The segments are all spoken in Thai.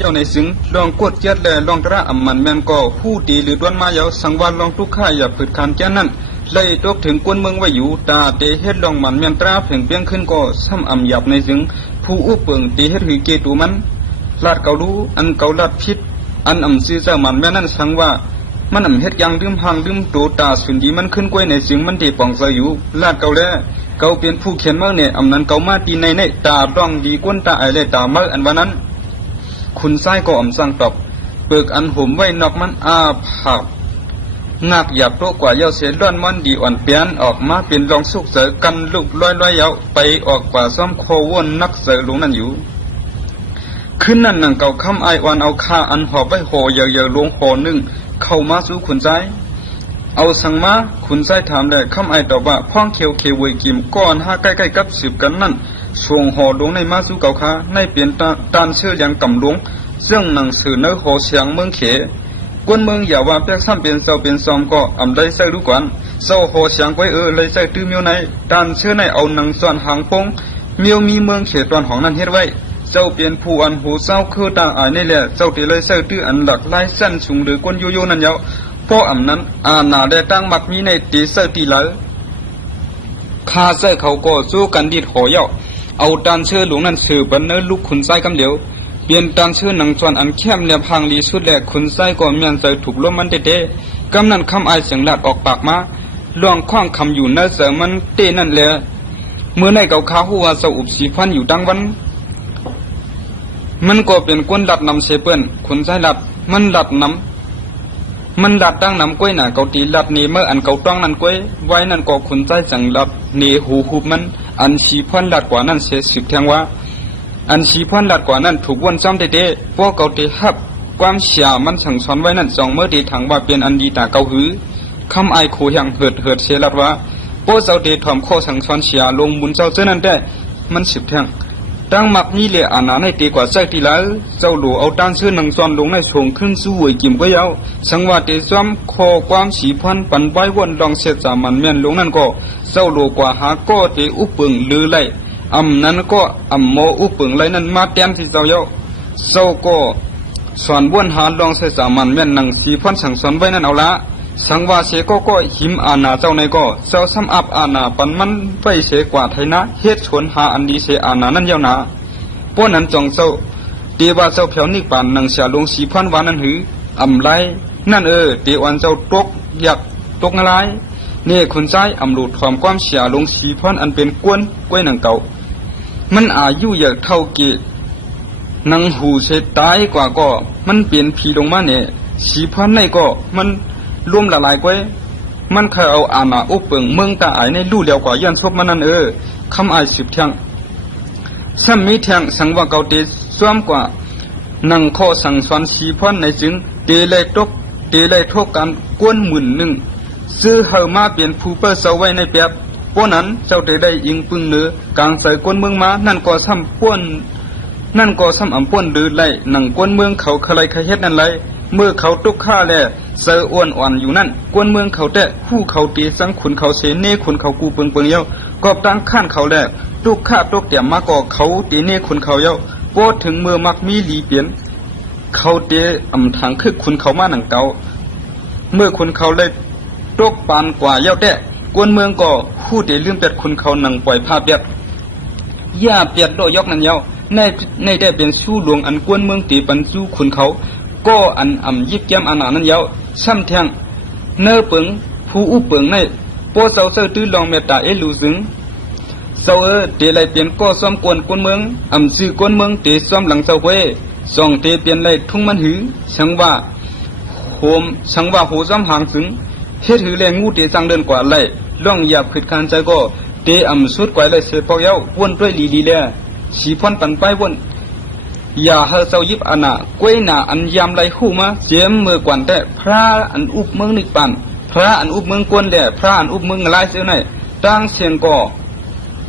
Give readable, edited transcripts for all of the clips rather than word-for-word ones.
เจ้าในสิงลองกดเจ็ดแลลองตระอำมันแม่นก็ผู้ดีหรือด้วนมาเยาสังวานลองทุกข้าอย่าผืดคันแก่นั้นเลยตกถึงกวนเมืองไว้อยู่ตาเตเฮ็ดลองมันแม่นตราเพ่งเปียงขึ้นก็ซ้ำอำหยับในสิงผู้อุปเปิงตีเฮ็ดหือเกตูมันลาดเกาดูอันเกาลาดพิษอันอำซื้อเจ้ามันแม่นั้นสังว่ามันอำเฮ็ดยังดื่มหางดื่มโตตาสุนดีมันขึ้นกล้วยในสิงมันตีป่องเสอยู่ลาดเกาแลเกาเป็นผู้เขียนมาเนี่ยอำนั้นเกามาตีในตาต้องดีกวนตาไอเลยตาเมื่ออันวันนั้นคุณไส้ก็อำสั่งตอบเปิกอันห่มไว้นอกมันอาผักนักหยาบโตกว่าเยาเสียล้วนมันดีอ่อนเปียนออกมาเป็นรองสุกเสือกันลูกลอยเยาไปออกกว่าซ้อมโควนนักเสือหลวงนั่นอยู่ขึ้นนั่นหนังเก่าคำไอวันเอาคาอันหอบไปห่อเยอะๆลวงห่อหนึ่งเข้ามาสู่ขุนไส้เอาสั่งมาขุนไส้ถามเลยคำไอตอบว่าพ่องเขียวเขวยกิมก้อนห้าใกล้ๆกับสืบกันนั่นช่วงห่อหลวงในมาสู่เก่าคาในเปลี่ยนตานเชื่อยังกำหลวงซึ่งหนังสือเนื้อห่อเสียงเมืองเขกวนเมืองอย่าว่าเปียกซ้ำเป็นเสาเป็นซอมก็อำได้ใส่ดูก่อนเสาห่อเสียงไว้เลยใส่ตื้อเมียวในตานเชื่อในเอาหนังส่วนหางปงเมียวมีเมืองเขตอนของนั้นเฮ็ดไว้เจ้าเปลี่ยนผู้อันหูเศร้าคือตาอายนี่แหละเจ้าที่เลยใส่ตื้ออันหลักไล่สั้นสูงหรือกวนโยโย่นั่นเยาเพราะอำนั้นนาได้ตั้งมักมีในตีเสื้อตีแล้วข้าเสื้อเขาก็สู้กันดีดห่อเยาเอาตานเชื่อหลวงนั้นสืบบันเนื้อลูกขุนไส้กำเดียวเปลี่ยนตานเชื่อหนังส่วนอันเข้มเนี่ยพังลีสุดแหลกขุนไส้ก็เมียนเสือถูกล้มมันเตะกำนั้นคำอายเสียงหลัดออกปากมาล่วงคว้างคำอยู่เนื้อเสือมันเตะนั่นแหละเมื่อในเก่าข้าหัวเสาอุบสีพันอยู่ดังวันมันก็เป็นก้นหลัดนำเสเปิ้นขุนไส้หลัดมันหลัดนำมันหลัดตั้งนำกล้วยหนาเกาตีหลัดนี่เมื่ออันเกาต้องนั่นกล้วยไว้นั่นก็ขุนไส้จังหลัดนี่หูหุบมันอันสีพันหลัดกว่านั่นเสียสืบแทงว่าอันสีพันหลัดกว่านั้นถูกวนซ้ำเตะพวกเกาตีฮับความเสียมันสั่งสอนไว้นั่นสองเมื่อตีถังว่าเป็นอันดีตาเกาหือคำไอโคยังเหิดเสียหลัดว่าพวกเจ้าเตะถ่อมข้อสั่งสอนเสียลงบุญเจ้าเจ้านั่นได้มันสืบแทงตั้งมักนี่เลยอานาในตีกว่าใจตีแล้วเจ้าหลวงเอาด้านเชื่อหนังซ้อนลงในช่วงขึ้นสู้หวยกิมก็ยาวสังว่าเตซ้อมคอความสีพันปันใบวนลองเสียจามันเมียนลงนั่นก็เจ้าหลวงกว่าหาก็เตอุปึงลือไลนั้นก็โมอุปึงไลนั้นมาเตียนที่เจ้าเยาเจ้าก็สอนวนหาลองเสียจามันเมียนหนังสีพันสั่งสอนไว้นั่นเอาละสังว่าเสก็หิมอาณาเจ้าในก็เจ้าซ้ำอับอาณาปันมันไปเสกว่าไทยนะเฮ็ดชวนหาอันดีเสอาณานั่นเย้านาพวกนั้นจงเจ้าเตีว่าเจ้าเพียวนิปานหนังเสียลงสีพันวานั่นหือไรนั่นเตีวันเจ้าตกอยากตกอะไรเนี่ยคุณใจหลุดความความเสียลงสีพันอันเป็นกล้วยหนังเก่ามันอายุอยากเท่าเกศนังหูเสตายกว่าก็มันเปลี่ยนผีลงมาเนี่ยสีพันในก็มันรวมละลายกว่ามันเคยเอาอาณาอุปเปิงเมืองตาไอในลู่เดียวกว่ายันซบมันนั่นคำไอสืบเทียงซ้ำมีเทียงสังว่าเกาเตซ้อมกว่านังข้อสั่งสอนสีพันในจึงเตเลยทกกันกวนหมื่นหนึ่งซื้อเฮามาเปลี่ยนผู้เปิดเสาไว้ในเปียบพวกนั้นเจ้าได้ยิงปึงเนื้อกลางใส่กวนเมืองมานั่นก็ซ้ำป้วนป้วนดื้อไล่หนังกวนเมืองเขาใครเฮ็ดนั่นไรเมื่อเขาตุกข้าแลเสืออ้วนอ่อนอยู่นั่นกวนเมืองเขาแต่ผู้เขาตีสังขุนเขาเสเน่ขุนเขากูเปิงเย้ากอบตั้งข้านเขาแลตุกข้าตุกเตี่ยมมาก่อเขาตีเน่ขุนเขาเย้าโปถึงเมื่อมักมีหลีเปลี่ยนเขาเตทางคึกขุนเขามาหนังเก่าเมื่อขุนเขาเลยตุกปานกว่าเย้าแต่กวนเมืองก็ผู้เตลืมเป็ดขุนเขาหนังปล่อยผ้าเปียดย่าเปียดโดยกนั่นเย้าในได้เป็นสู้หลวงอันกวนเมืองตีปันสู้ขุนเขาก็อันยิบแก้มอาณานั้นเยาซ้ำแทงเนื้อเปิงผู้อุปเปิงในโปเสาเสือตื้อลองเมตตาลูซึงเสาเตไลเปลี่ยนก็ซ้อมกวนเมืองซื้อกวนเมืองเตซ้อมหลังเสาเวสองเตเปลี่ยนไลทุ่งมันหือสังว่าโหซ้อมหางซึงเฮ็ดหือแรงงูเตจังเดินกว่าไลล่องหยาบขึ้นการใจก็เตสุดกว่าไลเสพเย้าวนด้วยลีแลสีพอนปันไปวนอย่าเฮาเจ้ายิบอาณากล้วยหนาอันยามไรคู่มาเจียมเมื่อกวนแต่พระอันอุบเมืองนิปันพระอันอุบเมืองกวนแหล่พระอันอุบเมืองลายเสียหน่อยตั้งเสียงก่อ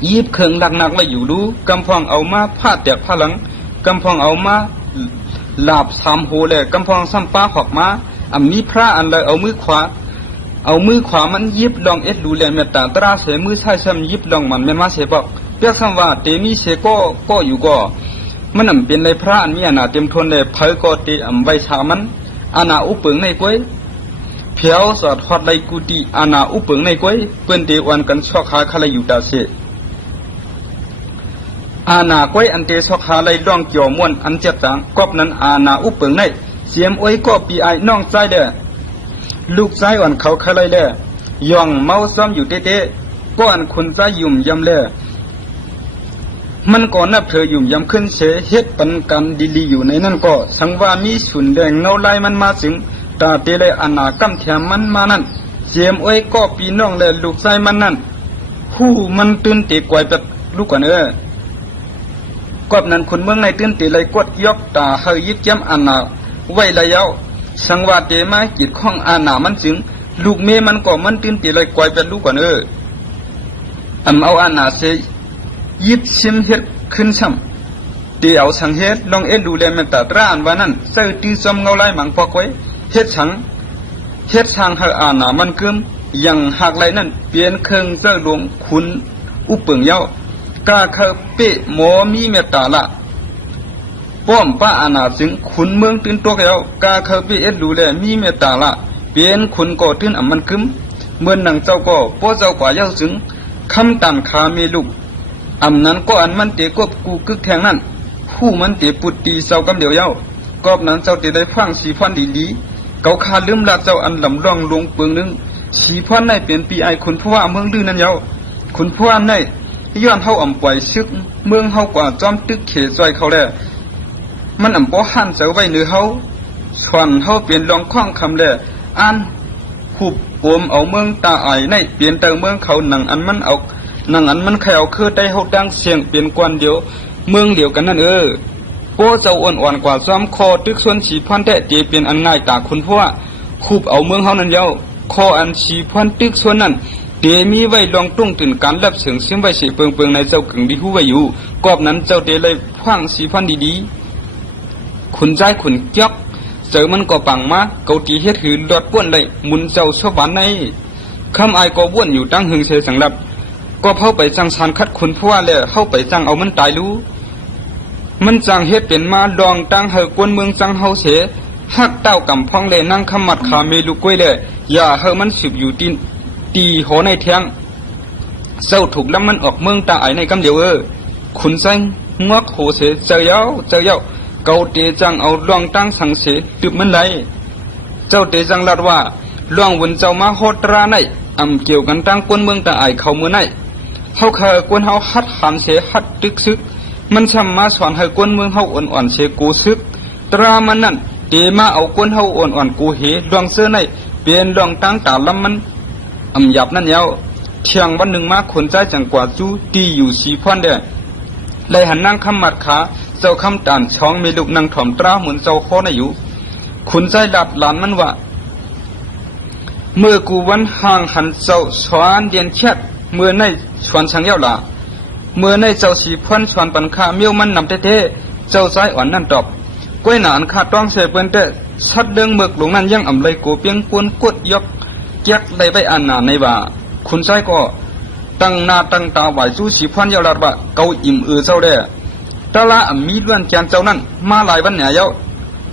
ยิบเข่งหนักไว้อยู่รู้กำพองเอามาผ้าแตกผ้าหลังกำพองเอามาหลาบสามโหแหล่กำพองซ้ำป้าหอกมามีพระอันเลยเอามือขวามันยิบลองดูแลเมตตาตราเสมือใช้ซ้ำยิบลองมันแม่มาเสบอกเรียกคำว่าเตมีเสก็อยู่ก็ มันเป็นเลยพระอันมีอาณาเต็มทนเลยเผยก็ตีใบชามันอาณาอุปึงในก้อยเพียวสอดฮอดไลกูตีอาณาอุปึงในก้อยเปิ้นตีวันกันชอกหาคลายอยู่ตาเสอาณาก้อยอันเตชอกหาไลล่องเกี่ยวม่วนอันเจ็บจางกอบนั้นอาณาอุปึงในเสียมอ้อยก็ปีไอน้องใจเด้อลูกใจอ่อนเขาคลายเด้อย่องเมาซ้ำอยู่เต้ๆก็อันคุณใจยุ่มยำเล่มันก็นับเธอยุ่มยำขึ้นเสเฮ็ดปันกันดีๆอยู่ในนั่นก็สังว่ามีสุนแดงเงาลายมันมาถึงตาเตเลยอาณากำแถมมันมานั่นเสียมอ้อยก็ปีน้องและลูกใจมันนั่นหู้มันตื่นเตะกวยแบบลูกกว่ากอบนั้นคนเมืองในตื่นเตะเลยกดยกตาเฮยิบย้ำอาณาไว้ระยะสังว่าเตมากิดข้องอาณามันจึงลูกเมมันก็มันตื่นเตะเลยกวยแบบลูกกว่าเอาอาณาเสยิบชิมเฮ็ดขึ้นซ้ำเตียวสังเฮ็ดลองดูแลมันตาตราอันว่านั้นเสื้อตีซ้ำเงาลายหมังปอกไว้เฮ็ดสังเฮอาณามันกึมยังหักไหลนั่นเปลี่ยนเครื่องเสื้อหลวงคุณอุปเปิงเย้ากาเคเปะหมอมีเมตตาละป้อมป้าอาณาจึงขุนเมืองตื่นตัวเย้ากาเคเปะดูแลมีเมตตาละเปลี่ยนขุนก่อตื่นมันกึมเมื่อนังเจ้าก็ป้อเจ้ากว่าเย้าจึงคำตันคาเมลุกนั้นก็อันมันเตะกบกูกึกแทงนั่นผู้มันเตะปุดตีเศร้ากำเดียวเย้ากอบนั้นเจ้าเตะได้ฟังสีพันดีเกาคาลืมละเจ้าอันลำร่องลงเปลืองนึงสีพันในเปลี่ยนปีไอคุณผู้ว่าเมืองลื่นนั่นเย้าคุณผู้ว่าในย้อนเฮาปล่อยซึกเมืองเฮากว่าจอมตึกเขจอยเขาแลมันป้อหันเจ้าไว้เนื้อเฮาชวนเฮาเปลี่ยนลองคล้องคำแลอันหุบปมเอาเมืองตาไอในเปลี่ยนแต่เมืองเขาหนังอันมันเอานังอันมันแขวคือได้เฮาดังเสียงเปลี่ยนกวนเดียวเมืองเดียวกันนั่นโป้เจ้าอ่อนกว่าซ้อมคอตึกส่วนสีพันแต่เจเป็นอันง่ายตาคุณพ่อคูบเอาเมืองเฮานั่นเย้าคออันสีพันตึกส่วนนั้นเตมีไว้ลองตุ้งตื่นการรับเสียงซึ่งไว้เสียเปิงในเจ้ากึ่งดีหู้ไว้อยู่กอบนั้นเจ้าเตเลยฟังสีพันดีๆขุนใจขุนเกียกเจอมันก็ปังมาเกาตีเฮ็ดหือดอดป้วนเลยมุนเจ้าชอบหวานในคำไอก็ว่นอยู่ตั้งหึงเสสังรับก็เข้าไปจังสารคัดคุณผู้ว่าแล้วเข้าไปจังเอามันตายรู้มันจังเฮ็ดเป็นมาดองตั้งเฮกวนเมืองจังเฮาเสฮักเต้ากำพองเลยนั่งขมัดขาเมลูกกล้วยเลยอย่าเฮมันสืบอยู่ตีหอในแทงเศร้าถูกแล้วมันออกเมืองตาไอในกำเดียวขุนไซงอกโหเสเจ้าเย้าเกาเตจังเอาดองตั้งสังเสตึบมันไหลเจ้าเตจังลัดว่าดองวนเจ้ามาโหตราในเกี่ยวกันตั้งกวนเมืองตาไอเขาเมื่อไหนเฮาเคยกวนเฮาฮัดหันเสฮัดตึกซึกมันช่ำมาสอนให้กวนเมืองเฮาอ่อนๆเสกูซึกตรามันนั่นเตมาเอากวนเฮาอ่อนๆกูเหดวงเสื้อในเปลี่ยนดวงตั้งตาลำมันหยับนั่นเย้าเที่ยงวันหนึ่งมาคนใจจังกว่าจู้ตีอยู่สีพันเด้เลยหันนั่งคำมัดขาเจ้าคำตานช่องมีลูกนางถ่อมตราเหมือนเจ้าโคในอยู่คุณใจหลับหลานมันว่าเมื่อกูวันห่างหันเจ้าสวนเดียนเช็ดเมื่อในชวนช่างเย้าละเมื่อในเจ้าสีพันชวนปันข้าเมียวมันนำเท่ๆเจ้าใจอ่อนนั่นตอบก้อยหนานข้าต้องเสพเป็นเตะชัดเดิงเมือกหลงนั่นยังเลยกูเพียงกวนกดยกแยกเลยไปอันนาในว่าคุณใจก็ตั้งหน้าตั้งตาไหวสู้สีพันเย้าละว่าเกาอิ่มเจ้าเด้ตลามีล้วนแกนเจ้านั่นมาหลายวันเนี่ยเย้า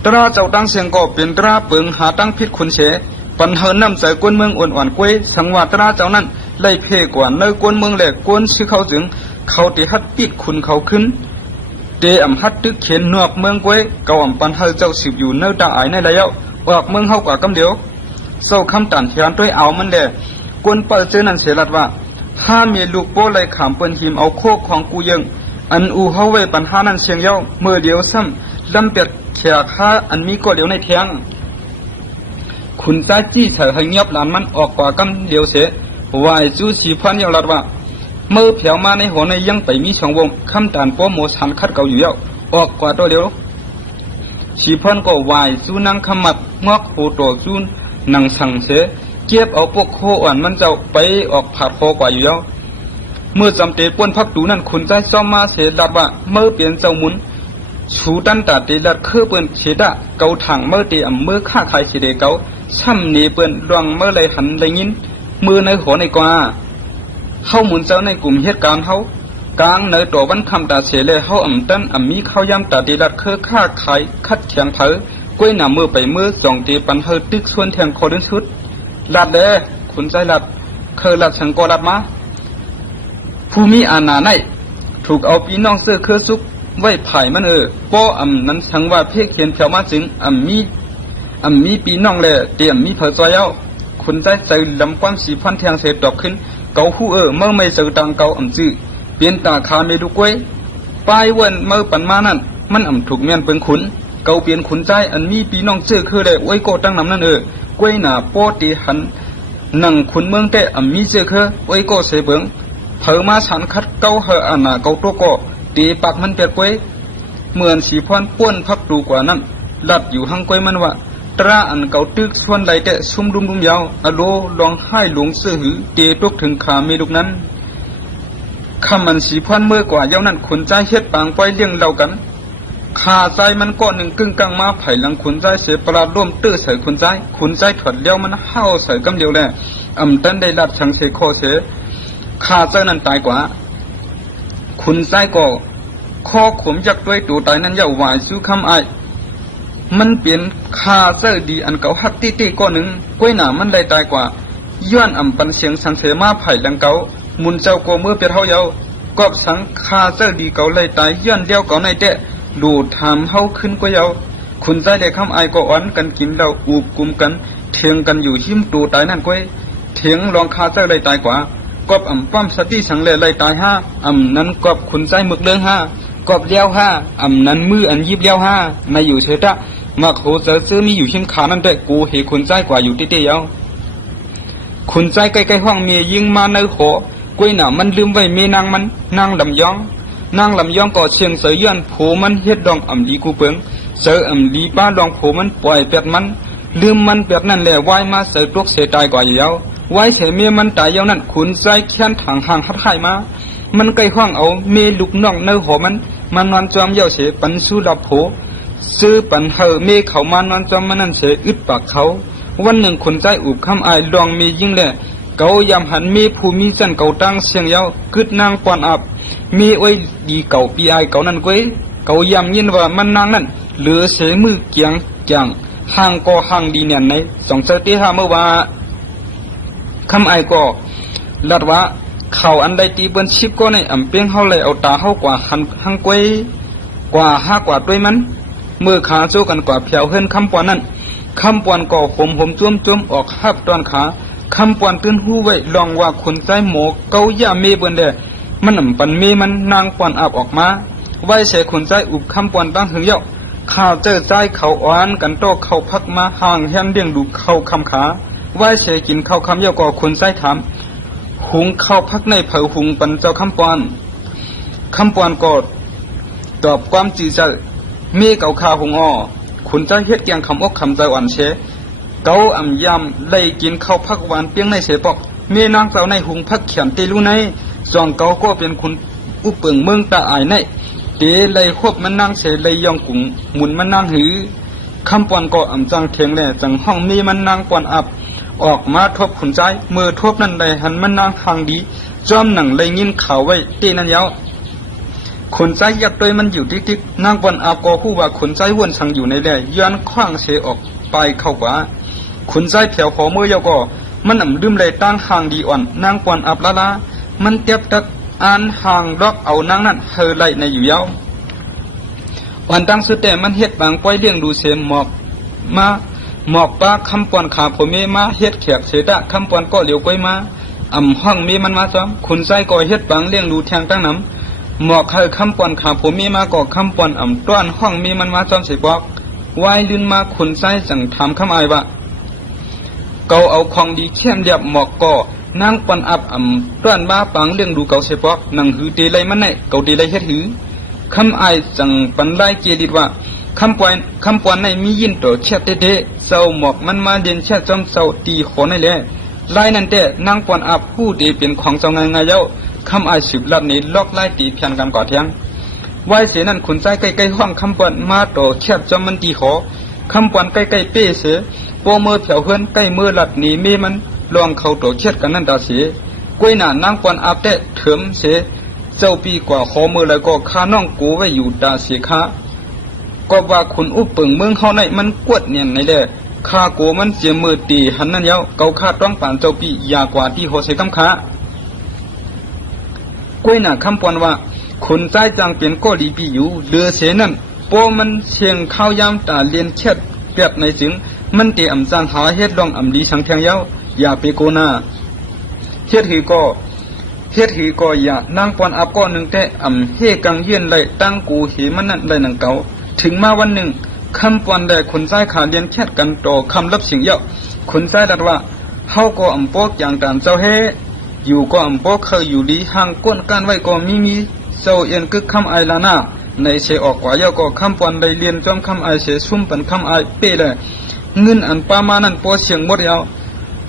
ตราเจ้าตั้งเสียงก็เป็นตราเปิงหาตั้งพิษคุณเสปัญหาน้ำใจกวนเมืองอ่อนๆกวยสังวาตราเจ้านั้นไล่เพกว่าเนื้อกวนเมืองแหลกกวนชื่อเขาจึงเขาตีฮัดปิดคุณเขาขึ้นเตฮัดตึกเขียนนอกเมืองกวยเก่าปัญหาเจ้าสืบอยู่เนื้อตาไอในระยะออกเมืองเฮากว่ากำเดียวเศร้าคำตันเทียนด้วยเอามันแหลกวนเปิดเจอนันเสลัดว่าห้ามีลูกโป้ไล่ขามเปิ้นหิมเอาโคกของกูยังอันอูเฮาไว้ปัญหานั้นเสียงเย้าเมื่อเดียวซ้ำลำเปียดเขียข้าอันมีก็เดียวในเทียงคุณใจจี้เฉยให้เงียบหลานมันออกกว่ากำเดียวเสียวายจู้สีพันเย้าลัดว่าเมื่อเผียวมาในหัวในยังไปมีช่องวงคำตานป้อโมสันคัดเก่าอยู่เย้าออกกว่าตัวเดียวสีพันก็วายจู้นั่งขมัดงอกโหตัวจู้นั่งสั่งเสียเก็บเอาพวกโคอ่อนมันเจ้าไปออกผัดคอกว่าอยู่เย้าเมื่อจำเตะป้วนพักดูนั่นคุณใจซ้อมมาเสียลัดว่าเมื่อเปลี่ยนเจ้ามุนชูดันตาเตลัดคือเปิ้นเฉดะเกาถังเมื่อเตอเมื่อฆ่าใครเฉดเกาช่ำนี้เปิ้นดวงเมื่อไรหันไรยินมือในหัวในกว่าเข้าหมุนเจ้าในกลุ่มเหตุการณ์เขา กลางในตัววันคำตาเสเลเฮาตันมีข้าวยำตาดีลัดคือค่าขายคัดเขียงเผอกล้วยหนามือไปมือสองตีปันเฮอตึกส่วนแทงคอดินสุดลัดเด้คุณใจลัดเคยลัดสังกอลัดมาผู้มีอาณาในถูกเอาปีน้องเสื้อเครือซุกไว้ไผ่มันป้อนั้นสังว่าเพกเขียนแถวมาจึงมีปีน้องแลเตรียมมีเผอจอยเอาคุณใจใจลำความสีพันแทงเสดดอกขึ้นเกาหูเมื่อไม่เจอดังเกาจื้อเปลี่ยนตาคาเมดูกล้วยปลายวันเมื่อปันมานั่นมันถูกเมียนเปิงขุนเกาเปลี่ยนขุนใจอันมีปีน้องเสื้อคือได้ไว้โกตั้งน้ำนั่นกล้วยหนาป้อตีหันหนังขุนเมืองแต่มีเสื้อคือไว้โกเสเบิงเผอมาฉันคัดเกาเฮออาณาเกาตัวก็ตีปากมันเปียกกล้วยเหมือนสีพรป้วนพักดูกว่านั้นหลัดอยู่ห้างกล้วยมันว่าตราอันเกาตึกส่วนไหลแต่ซุ่มดุมยาวอโลลองให้หลวงเสื้อหือเตตกถึงขาเมลุกนั้นคำมันสีพรเมื่อกว่าเย้านั้นขุนใจเฮ็ดปางปล่อยเลี้ยงเล่ากันขาใจมันก้อนหนึ่งกึ่งกลางมาไผ่หลังขุนใจเสียปลาร่วมตื้อใส่ขุนใจถอดเลี้ยวมันห้าวใส่กำเดียวแหละตันได้ลัดชังเสโคเสขาใจนั้นตายกว่าขุนใจก็ข้อขมจากด้วยตัวตายนั้นอย่าหวายสู้คำไอมันเปลี่ยนคาเจอดีอันเก่าฮักตีก้อนหนึ่งกล้วยหนามันได้ตายกว่าย้อนปันเสียงสังเสมาไผ่ดังเก่ามุนเจ้าก็เมื่อเปียเท่าเยาวกอบสังคาเจอดีเก่าเลยตายย้อนเดียวเก่าในเตะดูทำเฮาขึ้นก็เยาวคุณใจได้คำไอก็อ่อนกันกินเราอูบกุมกันเถียงกันอยู่หิมตัวตายนั่นก้วยเถียงลองคาเจอเลยตายกว่ากอบปั้มสติสังเลยตายห้านั้นกอบคุณใจหมึกเลื่องห้ากอบเลี้ยวห้านั้นมืออันยิบเลี้ยวห้าในอยู่เฉยตะมาโคเจอซื้อมีอยู่ชิมขานั่นแต่กูเห็นคุณใจกว่าอยู่เตี้ยๆคุณใจใกล้ๆห้องเมียยิงมาในโขกล้วยหนามันลืมไว้เมียนางมันนางลำยองก็เชียงเสยย้อนโผมันเฮ็ดดองดีกูเปิงเสยดีป้าดองโผมันปล่อยเป็ดมันลืมมันเป็ดนั่นแหละไว้มาเสยตกเสียตายกว่าอยู่แล้วไว้เสียเมียมันตายแล้วนั่นคุณใจแค้นถังห่างฮัดไข่มามันใกล้ห้องเอาเมียลูกน้องในหัวมันนอนจอมเย้าเสียปันสู้ดับโผซื้อปันเฮอเมเขามานอนจอมมันนั่นเฉยอึดปากเขาวันหนึ่งคนใจอุบคำอายลองมียิ่งแหละเกายำหันมีผู้มีจันเกาตั้งเสียงยาวกึดนางปอนอับมีไว้ดีเก่าปีอายเก่านั่นก้อยเกายำยินว่ามันนางนั่นเหลือเสมือเกียงจังห่างก็ห่างดีเนี่ยในสองเสตีห้าเมื่อว่าคำอายก็ลัดว่าเขาอันใดตีเบิ้นชิบก็ในเปียงเฮาเลยเอาตาเฮากว่าหังก้อยกว่าห้ากว่าด้วยมันเมื่อขาโจกันกว่าเพียวเฮินคำปวนนั้นคำปวนก่อผมจุ่มออกหับตอนขาคำปวนตื่นหูไว้ลองว่าคนใจหมกเกาย่าเมเบิ้นเดมันปันเมมันนางปวนอาบออกมาไว้เสคนใจอุบคำปวนตั้งหึงเยาข้าวเจอใจเขาอ่อนกันโตเขาพักมาห่างแฮมเลี้ยงดูเขาคำขาไว้เสกินข้าวคำเยาก่อคนใจถามหุงข้าวพักในเผาหุงปันเจ้าคำปวนก็ตอบความจีใจมีเก่าขาหงคุณใจเฮ็ดแกงคำอกคำใจอ่อนเชเก่ายำไล่กินข้าวพักหวานเปียงในเสปอกมีนางสาวในหุงพักเขียนตีลูในจองเก่าก็เป็นคุณอุปเปิงเมืองตาอายในเตไล่ควบมันนางเสไล่ยองกุ่งหมุนมันนางหือคำปอนก็จังเถียงแหล่จังห้องมีมันนางปอนอับออกมาทบขุนใจมือทบนั่นใดหันมันนางทางดีจอมหนังไล่ยินข่าวไว้ตีนั่นยาวขนใจยักษ์โดยมันอยู่ติ๊กนางปอนอาบก็ผู้ว่าขนใจวนชังอยู่ในแหล่ย้อนคว้างเสออกไปเข้ากว่าขนใจแผ่วขอมือยาวก็มันลืมเลยตั้งห่างดีอ่อนนางปอนอาบละมันเตียบตักอ่านห่างดอกเอานางนั่นเฮอไหลในอยู่ยาววันตั้งสุดแต่มันเฮ็ดบางปล่อยเลี้ยงดูเสมหมอกป้าคำปอนขาผมเมมาเฮ็ดแขกเสดะคำปอนก็เหลียวก้อยมาห้องมีมันมาซ้อมขนใจก็เฮ็ดบางเลี้ยงดูแทงตั้งน้ำหมอกเฮอคำปอนขาผมมีมาก็คำปอนต้อนห้องมีมันมาซ้อมเสบอกวายลื่นมาขนใจจังถามคำอายว่าเกาเอาของดีเข้มเรียบหมอกก็นางปอนอับต้อนบ้าปังเลี้ยงดูเกาเสปอกนังหือเตไลมันไหนเกาเตไลเฮ็ดหือคำอายจังปันไลเจดิดว่าคำปอนในมียินตัวเช็ดเตเศร้าหมอกมันมาเด่นเช็ดจอมเศร้าตีขอในแหล่ไล่นั่นแต่นางปอนอับผู้เตเป็นของเจ้างานเย้าคำอายสืบลับนี้ลอกไล่ตีเพียงกันก่อเทียงไว้เสียนั่นขุนใจใกล้ๆห้องคำปอนมาตัวเช็ดจอมมันตีขอคำปอนใกล้ๆเป้เสือโปเมื่อแถวเฮือนใกล้เมื่อหลัดหนีเมมันลองเข้าตัวเช็ดกันนั่นตาเสียกล้วยหนานางปอนอับแต่เถิมเสีย เจ้าปีกว่าขอมือแล้วก็ข้าน้องกูไว้อยู่ตาเสียข้าก็ว่าคุณอุปเปิงเมืองเฮาในมันกวดเนี่ยในแลข้ากูมันเสียมือตีหันนั่นยาวเกาข้าต้องปานเจ้าปียากว่าที่โหเสกำค้ากล้วยหน้าคำปวนว่าคนใจจังเป็นก็ดีปีอยู่เลือเสนั่นปอมันเชียงข้าวยามตาเลียนเช็ดเปียบในจึงมันเตอำจางหาเฮ็ดลองอำดีสังเทียงยาวอย่าไปโกนาเฮ็ดหือก็อย่านางปอนอับก็หนึ่งแต่อำเฮกังเยียนเลยตั้งกูเหมันนั่นเลยหนังเก่าถึงมาวันหนึ่งคำปอนได้คนใจขาเลียนเช็ดกันต่อคำรับเสียงเยาคนใจดัดว่าเฮาก็อำปอกอย่างตามเจ้าเฮอยู่ก็อำปอกเคยอยู่ดีห่างก้นการไว้ก็มีเจ้าเอ็นกึกคำไอลานาในเชออกกว่าเยาก็คำปอนได้เรียนจอมคำไอเชซุ่มเป็นคำไอเป้เลยเงินอันปามานั่นปอเสียงหมดยาว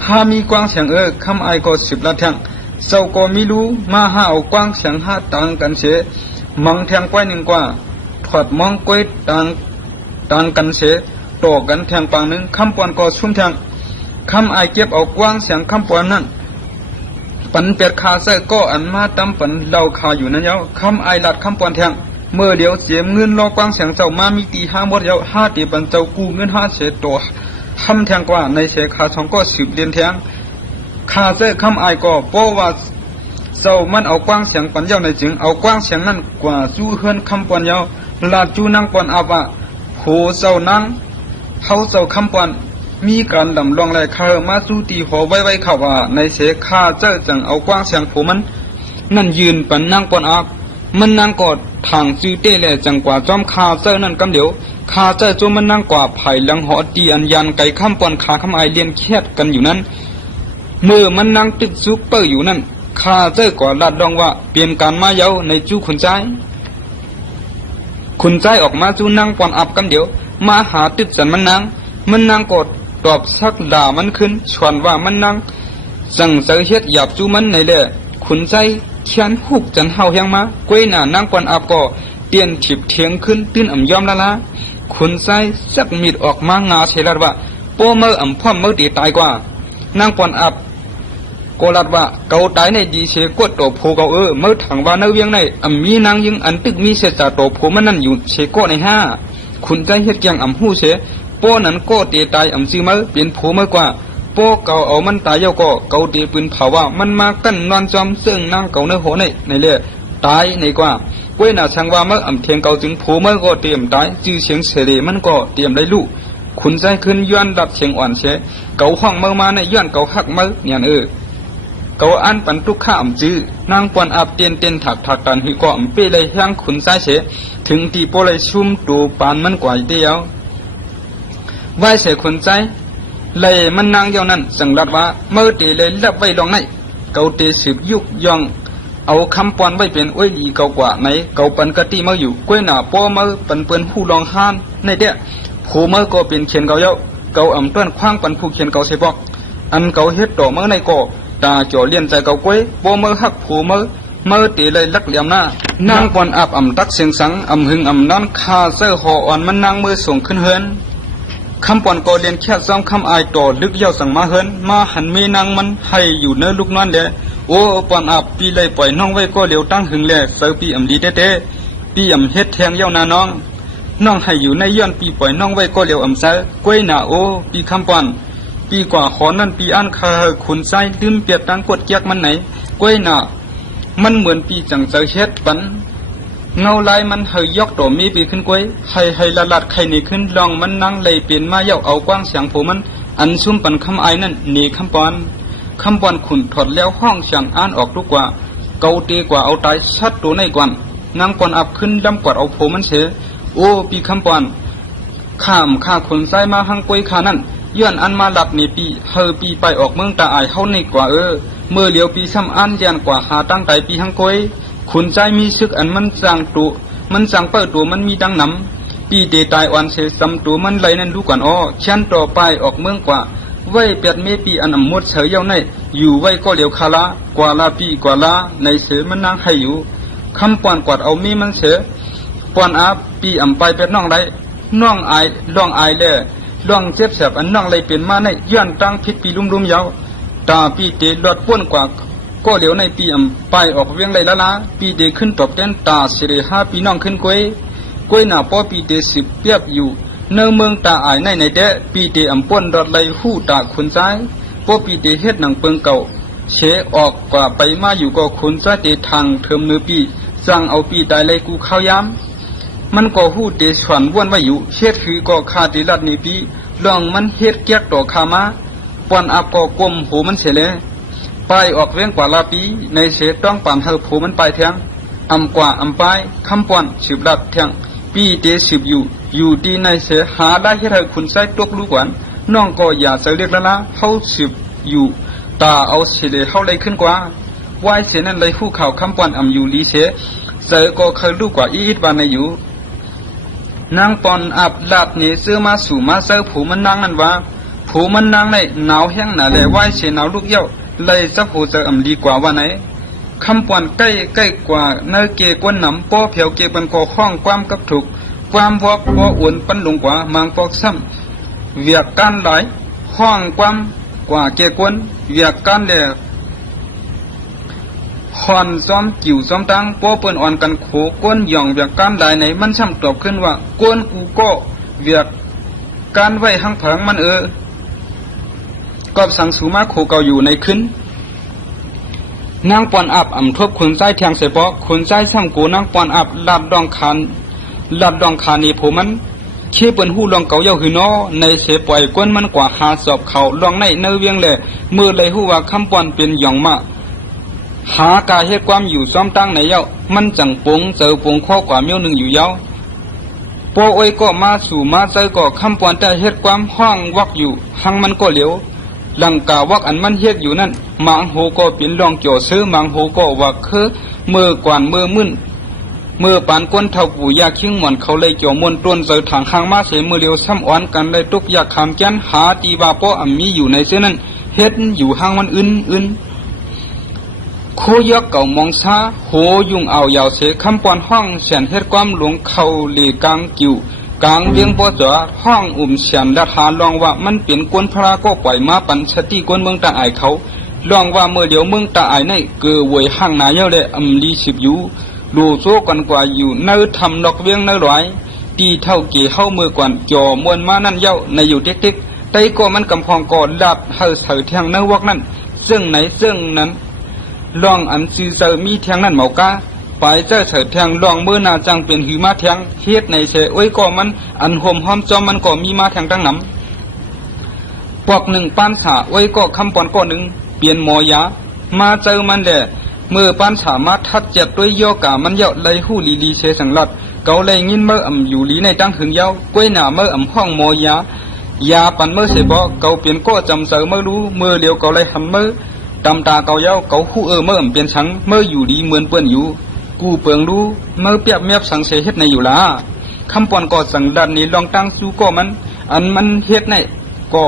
หามีกว้างเสียงคำไอก็10 ละแทงเจ้าก็ไม่รู้มาหาเอากว้างเสียง5 ต่างกันเชมังแทงกว้ายหนึ่งกว่าถอดมองกล้วยต่างกันเชต่อกันแทงปางหนึ่งคำปอนก็ชุ่มแทงคำไอเก็บเอากว้างเสียงคำปอนนั่นปันเป็ดคาเซก็อันมาตำปันเล่าคาอยู่นั่นยาวคำไอหลัดคำปอนแทงเมื่อเดียวเสียเงินรอกว้างเสียงเจ้ามามีตี5 หมดยาว5 ตีปันเจ้ากู้เงิน5 เชตัวคำแทงกว่าในเชคาช่องก็10 เรียนแทงคาเซคำไอก็เพราะว่าเจ้ามันเอากว้างเสียงปันยาวในจึงเอากว้างเสียงนั่นกว่าจู้เฮือนคำปอนยาวลาจูนังปอนอาบะโหเจ้านังเขาเจ้าคำปอนมีการดำลองแลคามาสู้ตีหัวไว้เขาว่าในเสคาเจ้าจังเอากว้างเสียงผู้มันนั่นยืนปันนางปอนอาบมันนางกอดทางจื้อเต้แลจังกว่าจอมคาเจ้านั่นกำเดียวคาเจ้าจมันนางกว่าไผ่หลังหอตีอันยันไก่คำปอนขาคำไอเลียนแคดกันอยู่นั้นเมื่อมันนางตึกซุปเปอร์อยู่นั่นคาเจ้าก็ลาดลองว่าเปลี่ยนการมาเย้าในจู้ขุนใจออกมาจู้นางปอนอับกันเดียวมาหาตึกสันมันนางกดตอบสักด่ามันขึ้นชวนว่ามันนางสั่งเสือเฮ็ดหยาบจู้มันในแลขุนใจเขียนหุกจันเฮาเฮียงมากล้วยหน้านางปอนอับก็เตียนถิบเถียงขึ้นตื้นอ่ำยอมละขุนใจสักมีดออกมางาเชลัดว่าโปเมื่ออ่ำพ่อเมื่อตีตายกว่านางปอนอับก็ลัดว่าเกาตายในดีเชกวดโตโพเกาเมื่อถังว่าเนเวียงในมีนางยิงอันตึกมีเศษโตโพมันนั่นอยู่เชโกใน5ขุนใจเฮ็ดแกงหู้เชโปนั้นก็เตตายซื้อเมื่อเปลี่ยนโพเมื่อกว่าโปเกาเอามันตายเยาก็เกาเตปืนเผาว่ามันมากั้นนอนจอมซึ่งนางเกาเนื้อโหในเล่ตายในกว่าก้วยหน้าช่างว่าเมื่อเทียงเกาจึงโพเมื่อก็เตรียมตายจื้อเสียงเสด็มันก็เตรียมได้ลูกขุนใจขึ้นย้อนดับเสียงอ่อนเชเกาห้องเมื่อมาในย้อนเกาหักเมื่อเนี่ยเกาอันปันทุกข้าจื้อนางปอนอับเตียนถักกันหิก็เปเลยแห้งขุนใจเสถึงตีโปเลยชุ่มตูปานมันกว่าเดียวไหวเสขุนใจเลยมันนางเยานั้นสังรัดว่าเมื่อตีเลยลับไว้ลองในเกาเตสืบยุกยองเอาคำปอนไว้เป็นอ้อยดีเกากว่าไหนเกาปันกะตีเมื่ออยู่กล้วยหน้าป้อเมื่อปันเปิ้นผู้ลองห้านในเดียผู้เมื่อก็เป็นเขียนเกาเยาเกาต้นคว้างปันผู้เขียนเกาเสปอกอันเกาเฮ็ดต่อเมื่อในก็ตาจ่อเลียนใจเกากล้วยป้อเมื่อหักผู้เมื่อตีเลยลักเหลี่ยมหน้านางปอนอับตักเสียงสังหึงนอนคาเสื้อห่ออ่อนมันนางมือส่งขึ้นเฮือนคำปอนก็เรียนแค่ซ้อมคำอายต่อลึกเย้าสั่งมาเฮินมาหันมีนางมันให้อยู่เนื้อลูกนั่นแหละโอ้ปอนอับปีเลยปล่อยน้องไว้ก็เลี้ยวตั้งหึงแหละเสือปีดีเต้ปีเฮ็ดแทงเย้านาน้องให้อยู่ในย้อนปีปล่อยน้องไว้ก็เลี้ยวเสือกล้วยหน้าโอ้ปีคำปอนปีกว่าขอนั่นปีอันคาขุนใจดื่มเปียดตั้งกดเกียกมันไหนกล้วยหน้ามันเหมือนปีจังเสือเฮ็ดปันเงาลายมันเฮยยกตัวมีปีขึ้นกล้วยให้ละลัดไข่นี่ขึ้นลองมันนั่งเลยเปลี่ยนมาเย้าเอากว้างเสียงผมมันอันซุ่มปันคำไอนั่นหนีคำปอนขุนถอดแล้วห้องเสียงอ่านออกทุกว่าเกาตีกว่าเอาตายชัดตัวในกวนนางปอนอับขึ้นดำกวาดเอาผมมันเสียโอ้ปีคำปอนข้ขุนใส่มาหังกล้วยขานั่นย้อนอันมาหลับในปีปีไปออกเมืองตาอายเฮาในกว่าเมื่อเลี้ยวปีซ้ำอันยันกว่าหาตั้งใจปีหังกล้วยขุนใจมีซึกอันมันจางตัวมันจางเปิดตัวมันมีดังน้ำปีเตตายอ่อนเสซ้ำตัวมันไหลนั่นดูก่อนเช่นต่อไปออกเมืองกว่าไว้เปียดเมปีอันมดเฉยเย้าในอยู่ไว้ก็เหลียวคาลากว่าลาปีกว่าลาในเสือมันนั่งให้อยู่คำปอนกวาดเอามีมันเสือปอนอาปีไปเป็ดน้องไรน้องอายล่องอายเล่ล่องเจ็บแสบอันน้องไรเป็นมาในย้อนตั้งพิษปีลุ่มยาวตาปีเตลอดป้วนกว่า ก็เหลียวในปีไปออกเวียงเลยละปีเดขึ้นตอบแทนตาสิริ5ปีน้องขึ้นกวยหน้าป้อปีเด10เปียบอยู่เนื้อเมืองตาอายในเดปีเดป่นรถไหลหู้ตาขุนซ้ายป้อปีเดเฮ็ดหนังเปิงเก่าเชออกกว่าไปมาอยู่ก็ขุนซ้ายเดทางเทิมเนื้อปีสั่งเอาปีได้เลยกูเข้ายามมันก็หู้เดชวนวนไว้อยู่เฮ็ดคือก็คาดิลัดนี่ปีลองมันเฮ็ดเกียกต่อขามาปอนอับก็กลมหูมันเสเลยไปออกเวียงกว่าลาปีในเสต้องปานเฮอผูมันไปเทียงกว่าไปคำปอนสืบลัดเทียงปีเดสืบอยู่ดีในเสหาได้เฮ็ดให้คุณใส่ตกลูกหวานน้องก็อย่าเสเรียกละเฮาสืบอยู่ตาเอาเสเลเฮาเลยขึ้นกว่าวายเสนั้นเลยคู่ข่าวคำปอนอยู่ลีเสเสก็เคยลูกกว่าอีดวันในอยู่นางปอนอับลาดนี่ซื้อมาสู่มาเซอผูมันนางนั่นว่าผูมันนางในหนาวแห้งหนาเลยวายเสหนาวลูกเย้าเลยจะผูเจอดีกว่าว่าไหนคำปอนใกล้กว่าเนื้อเกกวนหนำป้อเผียวเกเป็นคอห้องความกับถูกความวอกป้ออ้วนปั้นลงกว่ามังปอกซ้ำเวียกการหลายห้องความกว่าเกกวนเวียกการเล่ฮอนซ้อมกิ่วซ้อมตังป้อเปิ้นอ่อนกันโขก้นหย่องเวียกการหลายไหนมันช่ำตอบขึ้นว่าก้นกูก็เวียกการไว้หังผังมันก็สั่งสูมาโคเกาอยู่ในขึ้นนางปอนอับทบขุนใจเทียงเสปอขุนใจซ้ำกูนางปอนอับลัดดองคานนี่ผมมันเชี่ยเปิ้นหู้ลองเก่าเย้าหือนอในเสปล่อยก้นมันกว่าหาสอบเขาลองในเนื้อเวียงแหล่มือเลยหู้ว่าคำปอนเป็นหย่องมาหากาเฮ็ดความอยู่ซ้อมตั้งในเย้ามันจังปงเจอปงข้อกว่าเมี้ยวหนึ่งอยู่เย้าปออ้อยก็มาสู่มาเจอก็คำปอนแต่เฮ็ดความห้องวักอยู่หังมันก็เหลียวหลังกาวักอันมันเฮ็ดอยู่นั่นมังโหก็เป็นรองเกี่ยวซื้อมังโหก็ว่าคือมือกวนมือมึนมือปานก้นเท่าปู่ยาคิงหมอนเขาเลยเกี่ยวมนต้นเจอทางข้างมาเสมือเลียวซ้ำอ้อนกันเลยตุกอยากคำแก้นหาตีบาป้อมีอยู่ในเส้นนั้นเฮ็ดอยู่ห้างมันอื่นโคยกเก่ามองซาโหยุงเอายาวเสคำปอนห้องแสนเฮ็ดความหลงเขาเลกลางกิ่วกลางเวียงปอจ๋อห้องเสียนและหาลองว่ามันเป็นกวนพระก็ปล่อยมาปันสติกวนเมืองตาอายเขาลองว่าเมื่อเดียวเมืองตาอายในเกือวยห้างนาเยาเลยลีสิบอยู่ดูโซกันกว่าอยู่เนื้อทำดอกเวียงเนื้อลอยตีเท่าเกี่เข้ามือกวนจ่อมวนมานั่นเย้าในอยู่เด็กๆไตก็มันกำพองก่อลับเฮาเสือเทียงเนื้อวักนั่นซึ่งไหนซึ่งนั้นลองซื้อเสือมีเทียงนั่นเหมากาไปเจ้าเถิดแทงลองมือนาจังเป็นหือมาแทงเฮ็ดในเสอ้ยก็มันห่มห้อมจอมมันก็มีมาแทงตั้งน้ำปอกหนึ่งปานสาอ้ยก็คำปอนก็หนึ่งเปลี่ยนหมอยามาเจอมันแหละเมื่อปานสามาทัดเจ็บด้วยย่อกามันเยาะเลยหู้ลีเสสังลัดเกาเลยยินเมื่ออยู่ลีในตั้งหึงเยาก้วยหนาเมื่อห้องหมอยายาปันเมื่อเสบเกาเปลี่ยนก็จำเจอเมื่อรู้เมื่อเลียวเกาเลยหันเมื่อตำตาเกาเยาเกาหู้เมื่อเปลี่ยนชังเมื่ออยู่ดีเหมือนเปื้อนอยู่กูเปิงรู้เมื่อเปียบเมียบสังเสเฮ็ดในอยู่ละคำปอนก็สังดันนี่ลองตั้งสู้ก็มันเฮ็ดในก็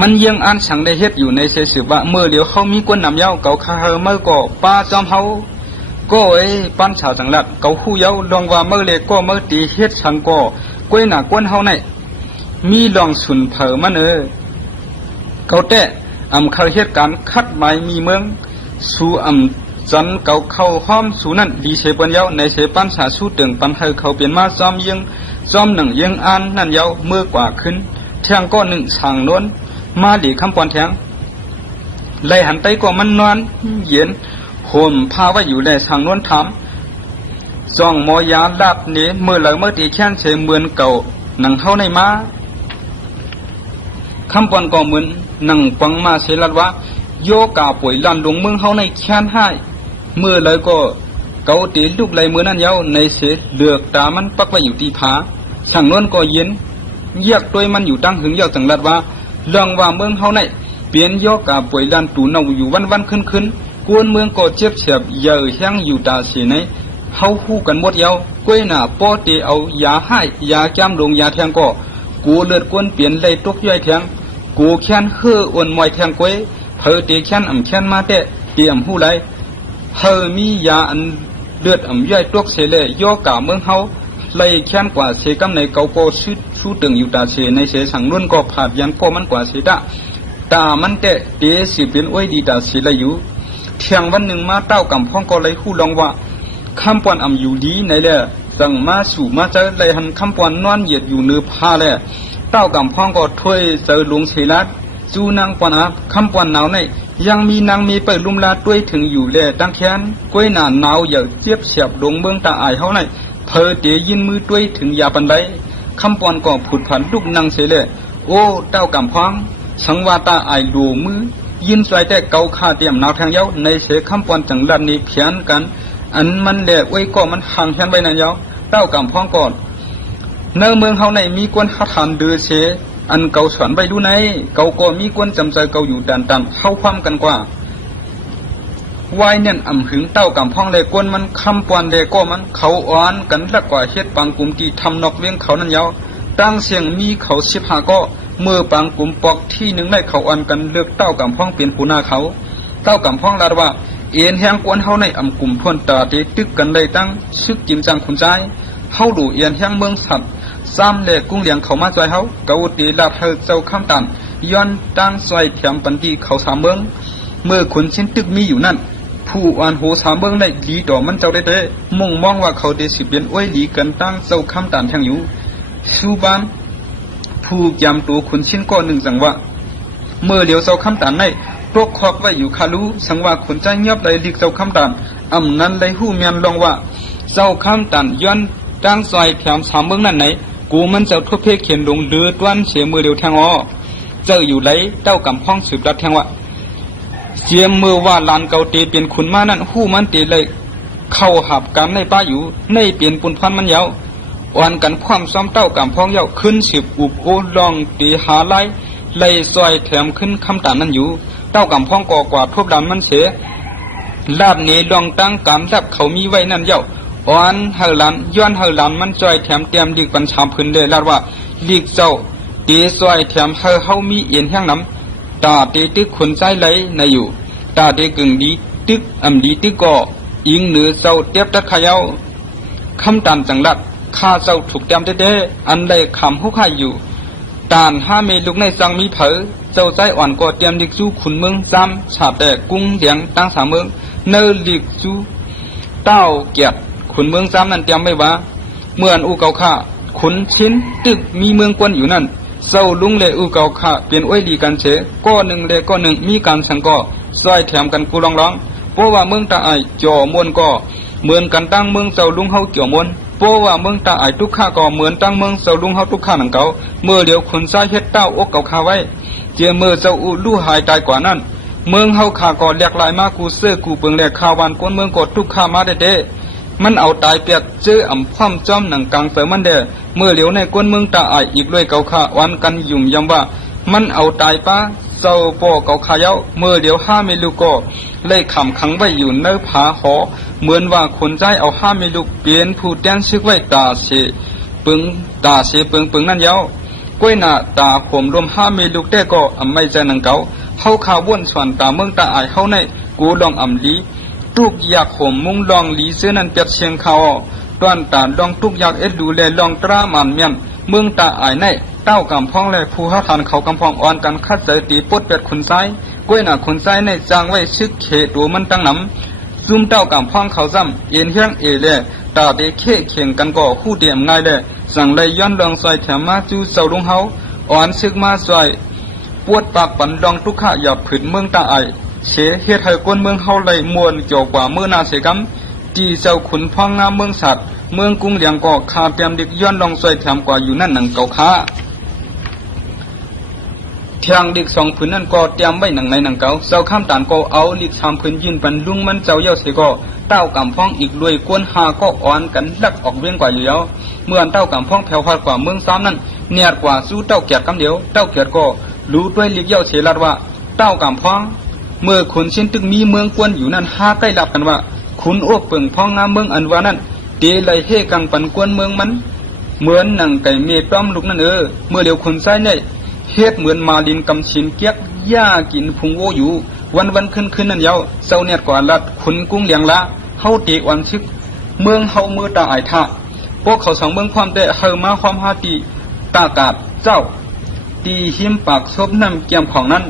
มันยังสังได้เฮ็ดอยู่ในเสสืบว่าเมื่อเดี๋ยวเขามีกวนนำเย้าเกาคาเฮเมื่อก็ป้าจอมเฮาก็ปั้นชาวจังหลัดเกาหู้เย้าลองว่าเมื่อเล็กก็เมื่อตีเฮ็ดสังก็กล้วยหน้ากวนเฮาในมีลองสุนเผอมันเกาแต่เคยเฮ็ดการคัดหมายมีเมืองสู่จันเก่าเข้าห้อมสู่นั่นดีเสปันเย้าในเสปันสาสู้ตึงปันเฮเขาเปลี่ยนมาซ้อมหนึ่งยังนั่นเย้าเมื่อกว่าขึ้นเทียงก็หนึ่งสางล้วนมาหลีคำปอนเทียงเลยหันไตก็มันนอนเย็นห่มพาไว้อยู่ในสางล้วนถามจ้องมอยาลาบเนี้เมื่อไหร่เมื่อตีแค้นเสเหมือนเก่าหนังเท่าในมาคำปอนก็เหมือนหนังฟังมาเสลัดว่าโยกาป่วยลันลงเมืองเฮาในแค้นให้เมื่อเลยก็เกาตีลูกไหลมือนั่นเย้าในเสเลือกตามันปักไว้อยู่ที่ผาสั่งนวลก็เย็นเยียกตัวมันอยู่ตั้งหึงเย้าจังลัดว่าลองว่าเมืองเฮาในเปลี่ยนโยกาป่วยลันตูเนาอยู่วันขึ้นกวนเมืองก็เจ็บเฉียบเยอะแห้งอยู่ตาเสียในเฮาคู่กันหมดเย้าก้วยหน้าป้อเตเอายาให้ยาแก้มลงยาแทงก็กูเลือดกวนเปลี่ยนเลยตกย่อยแทงกูแค้นเฮืออ้วนมวยแทงก้วยเธอเตแค้นแค้นมาแต่เตรียมหู้ไรเธอมียาเลือดย่อยตกเสเลย่อกาเมืองเฮาเลยแค้นกว่าเสกำในเกาโกสู้ตึงอยู่ตาเสในเสสังนุ่นก็ผาดยันก็มันกว่าเสดะตามันแต่เตสิเป็นอ้อยดีตาเสเลยอยู่ เที่ยงวันหนึ่งมาเต้ากำพ้องก็เลยฮู้ลองว่าคำปวนอำอยู่ดีในแหละสั่งมาสู่มาเจอเลยหันคำปวนนอนเหยียดอยู่เนื้อผ้าแหละเต้ากำพ้องก็ถ้วยเจอลุงเชลัดจูนางปวนอาคำปวนหนาวในยังมีนางมีเปิดลุมลาด้วยถึงอยู่แลตั้งแขนกล้วยหนาหนาวอย่าเจี๊ยบเสียบดงเมืองตาอายเฮาในเพอเดยินมือด้วยถึงยาปันไดคำปวนก็ผุดผันลูกนางเสเลยโอ้เต้ากำพ้องสังวาตาอายดูมือยินสวยแต่เกาคาเตรียมนาวทางเย้าในเสคำปวนจังลัดนี้เพียนกันอันมันแหลกไว้ก็มันห่างแค่นไปนั่นเย้าเต้ากำพ้องก่อนเนื้อเมืองเฮาในมีกวนหัดหันเดือเสอันเกาสวนไปดูในเกาก็มีกวนจำใจเกาอยู่ดันตันเข้าความกันกว่าวายเนี่ยอ่ำหึงเต้ากำพ้องเลยกวนมันคำปวนเลยก็มันเขาอ่อนกันละกว่าเฮ็ดปังกลุ่มที่ทำนอกเลี้ยงเขานั่นเย้าตั้งเสียงมีเขา15ก็เมื่อปังกลุ่มปอกที่หนึ่งได้เขาอ่อนกันเลือกเต้ากำพ้องเป็นผู้หน้าเขาเต้ากำพ้องลาดว่าเอ็นแหงกวนเฮาในอ่ำกลุ่มทวนตาเตตึกกันได้ตั้งซึกจิมจังขุนใจเฮาดูเอ็นแหงเมืองสัตว์ซ้ำเละกุ้งเลี้ยงเขามาจอยเฮาเกาตีลาดเฮาเจ้าคำตันย้อนตั้งซอยแถมปันที่เขาสามเมืองเมื่อขุนชิ้นตึกมีอยู่นั่นผู้อ่านโหสามเมืองได้ดีต่อมันเจ้าได้มุ่งมองว่าเขาได้สิเปลี่ยนอ้วยดีกันตั้งเจ้าคำตันแทงอยู่สู้บ้านผู้ยำตัวขุนชิ้นก็หนึ่งสังว่าเมื่อเหลียวเจ้าคำตันในปกครองไว้อยู่คารู้สังว่าขุนใจเงียบเลยลิกเจ้าคำตันอำนั้นเลยหู้เมียนลองว่าเจ้าคำตันย้อนตั้งซอยแถมสามเมืองนั่นไหนกูมันเจ้าทุบเพเขียนลงเดือดวันเสียมือเดียวแทงอ้อเจ้าอยู่ไรเต้ากำพ้องสืบรัดแทงว่าเสียมือว่าลานเกาเตเปลี่ยนขุนมานั่นหู้มันเตเลยเข้าหับกันในป้าอยู่ในเปลี่ยนปุ่นพันมันเยาอ่อนกันความซ้อมเต้ากำพ้องเยาขึ้นสืบอุบโอลองตีหาไล่ไล่ซอยแถมขึ้นคำตานนั่นอยู่เต้ากำพ้องก่อกว่าทุบดันมันเสียลาดเนลองตั้งการรับเขามีไว้นั่นเยาอ่อนเฮลันย้อนเฮลันมันจอยแถมเตรียมดิกปัญชามพื้นเลยลาดว่าลีกเจ้าตีซอยแถมเฮามีเอียนแห้งน้ำตาตีตึกขนใจไหลในอยู่ตาตีกึ่งดีตึกอำดีตึกก่ออิงเหนือเจ้าเตียบตัดขยาวคำตันจังลัดข้าเจ้าถูกเตรียมเด้อันใดคำหุกให้อยู่ตานห้าเมลุกในสังมีเผอเจ้าใจอ่อนก็เตรียมดิกสู้ขุนเมืองซ้ำฉาบแต่กุ้งเดียงตั้งสามเมืองเนอลิกสู้เต้าเกียรติขุนเมืองซ้ำนั้นเตรียมไม่ว่าเมื่ออูเกาข้าขุนชิ้นตึกมีเมืองกวนอยู่นั่นเจ้าลุงเลอูเกาข้าเปลี่ยนอ้วยดีกันเฉก็หนึ่งเลก็หนึ่งมีการสังก็ซอยแถมกันกูร้องเพราะว่าเมืองตาไอจ่อมวนก็เหมือนกันตั้งเมืองเจ้าลุงเฮาเกี่ยวมวนเพราะว่าเมืองตาไอทุกข้าก็เหมือนตั้งเมืองเจ้าลุงเฮาทุกข้าหนังเก่าเมื่อเดี๋ยวขุนซ้ายเฮ็ดเต้าอกเกาข้าไว้เจียเมื่อเจ้าอูลู่หายตายกว่านั้นเมืองเฮาข้าก็แหลกหลายมากูเสื้อกูเปิงแหลกข้าวันก้นเมืองก็ทุกข้ามาเด้มันเอาตายเปียกเจออ่ำความจอมหนังกลางเสริมมันเด้เมื่อเหลียวในก้นเมืองตาไออีกด้วยเกาข้าวันกันยุ่มยำว่ามันเอาตายป้าเจ้าป่อเกาข้าเย้าเมื่อเดี๋ยวห้าเมลูกก็เลยขำขังไว้อยู่เนื้อผาหอเหมือนว่าคนใจเอาห้าเมลูกเปลี่ยนผู้แดนซึกไว้ตาเสปึงตาเสปึงนั่นเย้ากล้วยหน้าตาข่มรวมห้าเมลูกแต่ก็อ่ำไม่ใจหนังเก่าเฮาข่าวว่นส่วนตาเมืองตาไอเฮาในกูลองอ่ำลีทุกอยากข่มมุงลองลีเสื้อนั้นเปียกเชียงเขาตอนตาลองทุกอยากเอ็ดดูแลลองตรามันเมียนเมืองตาไอในเต้ากำพ้องและผู้หาทานเขากำพ้องอ่อนกันคัดเจอตีปดเป็ดขุนซ้ายกล้วยหน้าขุนซ้ายในจางไว้ซึกเขตัวมันตั้งน้ำซุ่มเต้ากำพ้องเขาซ้ำเอ็นเฮียงเอเล่ตาเตเขเข่งกันก็คู่เดียมง่ายเลยสั่งเลยย้อนลองซอยแถมมาจูเจ้าลุงเฮาอ่อนซึกมาซอยปวดปากปันลองทุกข้าอย่าผืนเมืองตาไอเฉเฮ็ดให้คนเมืองเฮาเลยมวนเกี่ยวกว่าเมื่อนาเสกำที่เจ้าขุนพ้องน้าเมืองสัตว์เมืองกุ้งเลียงก็คาเตรียมดิกย้อนลองซอยแถมกว่าอยู่นั่นหนังเก่าค้าเทียงดิกสองผืนนั่นก็เตรียมไว้หนังในหนังเก่าเจ้าข้ามตานก็เอาลิกสามผืนยืนปันลุงมันเจ้าเย้าเสก็เต้ากำพ้องอีกรวยกวนหาก็อ่อนกันลักออกเวียงกว่าอยู่แล้วเมื่อเต้ากำพ้องแผ่วพาดกว่าเมืองซ้ำนั่นเนียดกว่าสู้เต้าเกียรติกำเดียวเต้าเกียรติก็รู้ด้วยลิกเย้าเฉลัดว่าเต้ากำพ้องเมื่อขุนชิ้นตึกมีเมืองกวนอยู่นั่นหาใกล้ลับกันว่าขุนโอบเปิงพ้องงามเมืองอันว่านั่นเดลัยเฮกังปันกวนเมืองมันเหมือนหนังไก่เมต้อมลูกนั่นเมื่อเดี๋ยวขุนซ้ายเนี่ยเฮ็ดเหมือนมาลินกำชินเกียกย่ากินพุงโวอยู่วันขึ้นนั่นเย้าเจ้าเนี่ยกว่าลัดขุนกุ้งเลียงละเฮาเตวันซึกเมืองเฮามือตาไอท่าพวกเขาสองเมืองความแต่เฮามาความหาตีตากาดเจ้าตีหิมปากซบน้ำเกี่ยมของนั้น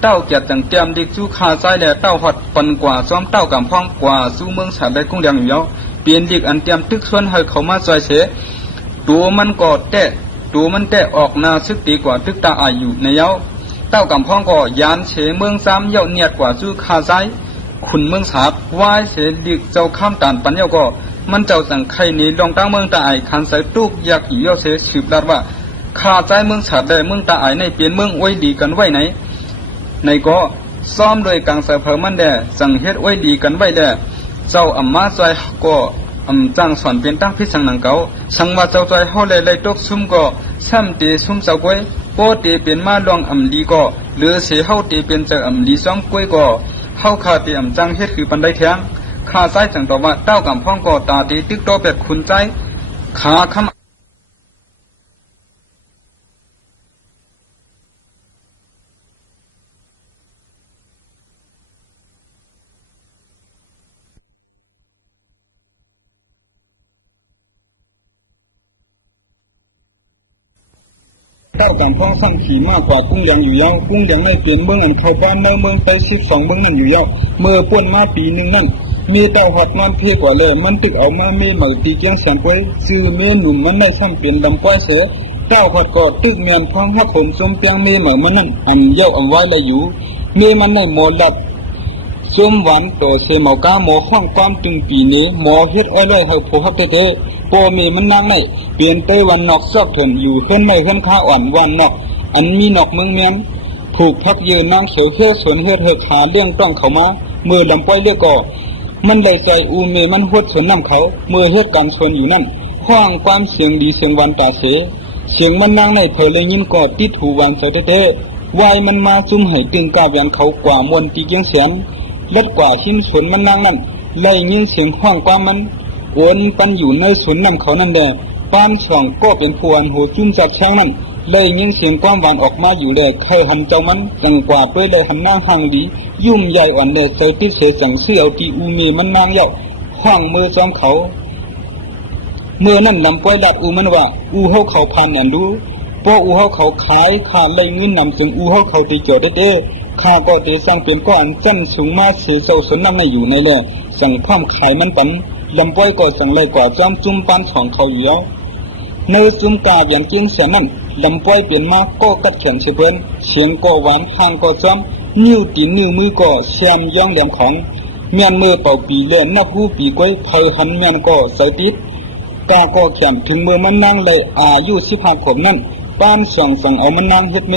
เต้าเกียรติจังเตรียมดิกจูคาใจแลเต้าฮอดปันกว่าซ้อมเต้ากำพ้องกว่าสู้เมืองสาได้กุ้งเดียงอยู่เปลี่ยนดิกอันเตรียมตึกส่วนให้เขามาซอยเสตัวมันก็แตะออกหน้าซึกดีกว่าตึกตาอายุในเย้าเต้ากำพ้องก็ยานเฉเมืองซ้ำเย้าเนียดกว่าจูคาใจขุนเมืองสาบวายเสดิกเจ้าข้ามตานปันเย้าก็มันเจ้าจังไข่นี้ลองตั้งเมืองตาไอคันใส่ตุกอยากอยู่เย้าเสสืบลัดว่าข้าใจเมืองสาดได้เมืองตาไอในเปลี่ยนเมืองไว้ดีกันไว้ไหนในก็ซ้อมโดยกังเสเพอมันแด่จังเฮ็ดไว้ดีกันไว้แด่เจ้าอำมาใจก็จังสอนเป็นตั้งพิสังนังเก่าสังว่าเจ้าใจเฮาเลยตกซุ่มก็ซ้ำตีซุ่มเจ้าก้อยโปตีเป็นมาลองลีก็หรือเสียเฮาตีเป็นเจ้าลีซ้อมก้อยก็เฮาขาตีจังเฮ็ดคือปันได้แท้งข้าใจจังตอบว่าเต้ากำพ้องก็ตาตีตึกโตเป็ดคุณใจขาคำเต้ากันพ้องซ้ำขี่มากกว่ากุ้งเหลียงอยู่เย้ากุ้งเหลียงในเปลี่ยนเมืองอันเข้าบ้านในเมืองไป12เมืองนั่นอยู่เย้าเมื่อป่วนมาปีหนึ่งนั่นมีเต้าหอดมันเพียกว่าเลยมันตึกเอามาเมเหมือตีเกียงแสงก้อยซื้อเมหนุ่มมันได้ซ้ำเปลี่ยนลำก้อยเสือเต้าหอดก็ตึกเมียนพ้องฮักผมสมเปียงเมเหมือมันนั่นเย้าไว้เลยอยู่เมมันในหมอดับส้มหวานโตเสหมอกาหมอข้องความตึงปีนี้หมอเฮ็ดอ้อยเลยเฮาผู้ฮับเต้โปมีมันนางในเปลี่ยนเตวันนอกซอกถนอยู่เฮือนไม่เฮือนค้าอ่อนวันนอกอันมีนอกเมืองเมียนผูกพักยืนนางเขียวเฮือสวนเฮือเฮือขาเลี้ยงต้องเข้ามาเมื่อลำป้อยเลือกก่อมันได้ใจอูเมมันหดสวนน้ำเขาเมื่อเฮ็ดการชวนอยู่นั่นข้างความเสียงดีเสียงวันตาเสียงมันนางในเผยเลยยินกอดติดหูวันเสเต้วายมันมาจุ่มให้ตึงกาแวนเขากว่ามวนตีเกียงแสนเล็ดกว่าชิ้นสวนมันนางนั่นเลยยินเสียงข้างความมันโอนปันอยู่ในสวนน้ำเขานั่นแดป้ามช่องก็เป็นพวนหูจุ้มจับแช่งนั่นเลยยินเสียงความหวานออกมาอยู่เลยใครหันเจ้ามันจังกว่าด้วยเลยหันหน้าห่างดียุ่มใหญ่อ่อนเลยใส่ติดเสียจังเสื้อเอาที่อูมีมันนางเย้าห้างมือจอมเขาเมื่อนั่นลำก้อยดัดอูมันว่าอูเฮาเขาพันนั่นรู้พออูเฮาเขาขายขาดเลยเงินนำถึงอูเฮาเขาตีเกี่ยวได้ข้าก็ตีสร้างเป็นก้อนจันสูงมาเสียเจ้าสนน้ำในอยู่ในเลยสั่งพร้อมขายมันปันลำป้อยก็สั่งเลยกว่าจอมจุ่มปันของเขาอยู่ในจุ่มกาเวียนกินเสียนั่นลำป้อยเปลี่ยนมาก็กัดแขนเชื่อเสียงก็หวานห่างก็จอมนิ้วตีนนิ้วมือก็แชมย่องแหลมของเมียนมือเป่าปีเลื่อนนับหูปีก้อยเพอหันเมียนก็ใส่ติดกาก็แขมถึงมือมันนั่งเลยอายุ15 ขวบนั่นป้านสั่งเอามันนั่งเฮ็ดเม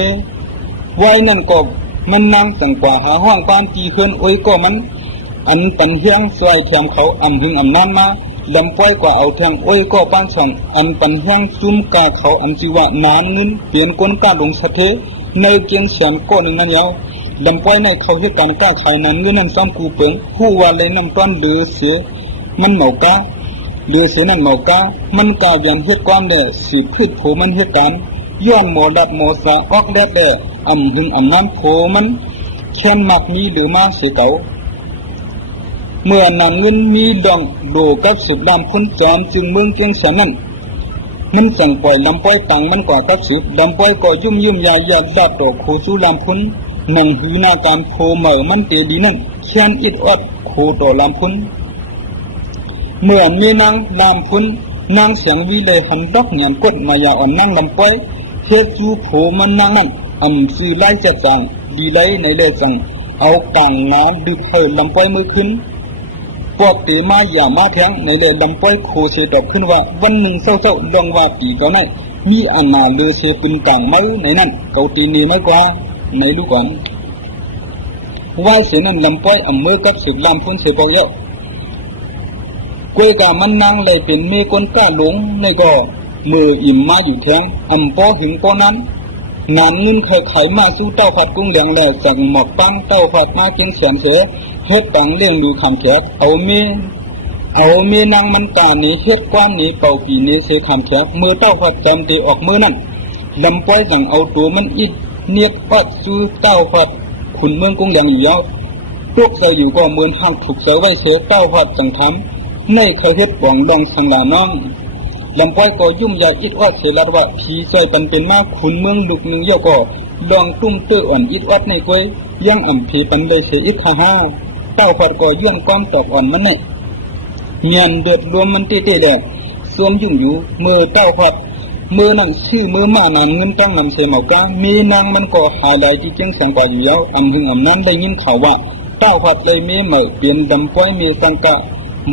ไว้นั่นก็มันนั่งสั่งกว่าหาห้องป้านตีเพื่อนโอ้ยก็มันอันปันเฮียงสวยแถมเขาหึงน้ำมาลำป้อยกว่าเอาแทงโอ้ยก็ป้านสั่งอันปันเฮียงซุ่มกาเขาจิวะนานเงินเปลี่ยนก้นกาลงสะเทในเกียงแสนก็หนึ่งนั่นยาวลำป้อยในเขาเหตุการณ์กล้าขายนั้นเงินนั้นซ้ำกูเปิงผู้ว่าเลยน้ำต้นเหลือเสียมันเหมากาเหลือเสียนั่นเหมากามันกาเวียนเหตุความเด้สิพืชโผมันเหตุการณ์ย้อนหมอดัดหมอสาออกแดดหึงน้ำโผมันแค่นมักมีหรือมาเสียเก่าเมื่อนำเงินมีดองโดกับสุดลำพ้นจอมจึงเมืองเกียงแสนนั่นมันจังปล่อยลำป้อยตังมันกว่ากับสุดลำป้อยก็ยุ่มยาดัดดอกโคสู้ลำพ้นนังหือนาการโคเหม่อมันเตดีนั่นแค่นอิดอดโคต่อลำพ้นเมื่อมีนางลำพ้นนางเสียงวิเลยหันดอกเงียนกดมายาอ่อนนั่งลำป้อยเฮ็ดจูโผมันนางนั่นซื้อไล่จัดจังดีไล่ในเลจังเอาต่างน้ำดึกเหินลำป้อยมือขึ้นพวกเตมาอย่ามาแทงในเลลำป้อยโคเสดอกขึ้นว่าวันหนึ่งเศร้าลองว่าปีก็นั่นมีอันนาเลือเสปืนต่างมือในนั่นเกาตีนีไม่กว่าในลูกก่อนว่าเสียนั่นลำป้อยเมื่อกับสึกลำพ้นเสียปอกเยอะกวยกามันนางเลยเป็นเมก้นก้าหลงในก็มืออิ่มมาอยู่แทงปอถึงปอนั้นนานเงินเคยขายมาสู้เต้าผัดกุ้งแดงแล้วจากหมอกปังเต้าผัดมาเกียงแสนเสือเฮ็ดปังเลี้ยงดูคำแขกเอาเมนางมันตานี้เฮ็ดความนี้เป่าปีนี้เสียคำแขกมือเต้าผัดจำตีออกมือนั่นลำป้อยจังเอาตัวมันอิดเนียดปัดสู้เต้าผัดขุนเมืองกุ้งแดงอยู่ยาวทุกเสืออยู่ก็เหมือนห้างถูกเสือไว้เสือเต้าผัดจังทำในเคยเฮ็ดบ่องดังสังหลาน้องลำป้อยก็ยุ่มยาอิดอดเสลัดว่าผีใจเป็นมาขุนเมืองลูกหนึ่งเยาก็ ลองตุ้มเตื้ออ่อนอิดวัดในกวยยังอ่ำผีปันเลยเสียอิดข้าห้าเต้าขอดก่อย้อนความตอกอ่อนมันเนี่ยเงียนเดือดรวมมันเตะๆแหละสวมยุ่งอยู่มือเต้าขอดมือนั่งชื่อมือมานานเงินต้องนำเสียเหมากามีนางมันก็หาได้ที่จึงสังกว่าอยู่แล้วอำหึงอำนั้นได้ยินข่าวว่าเต้าขอดเลยมีเหมือเปลี่ยนลำป้อยมีสังกะ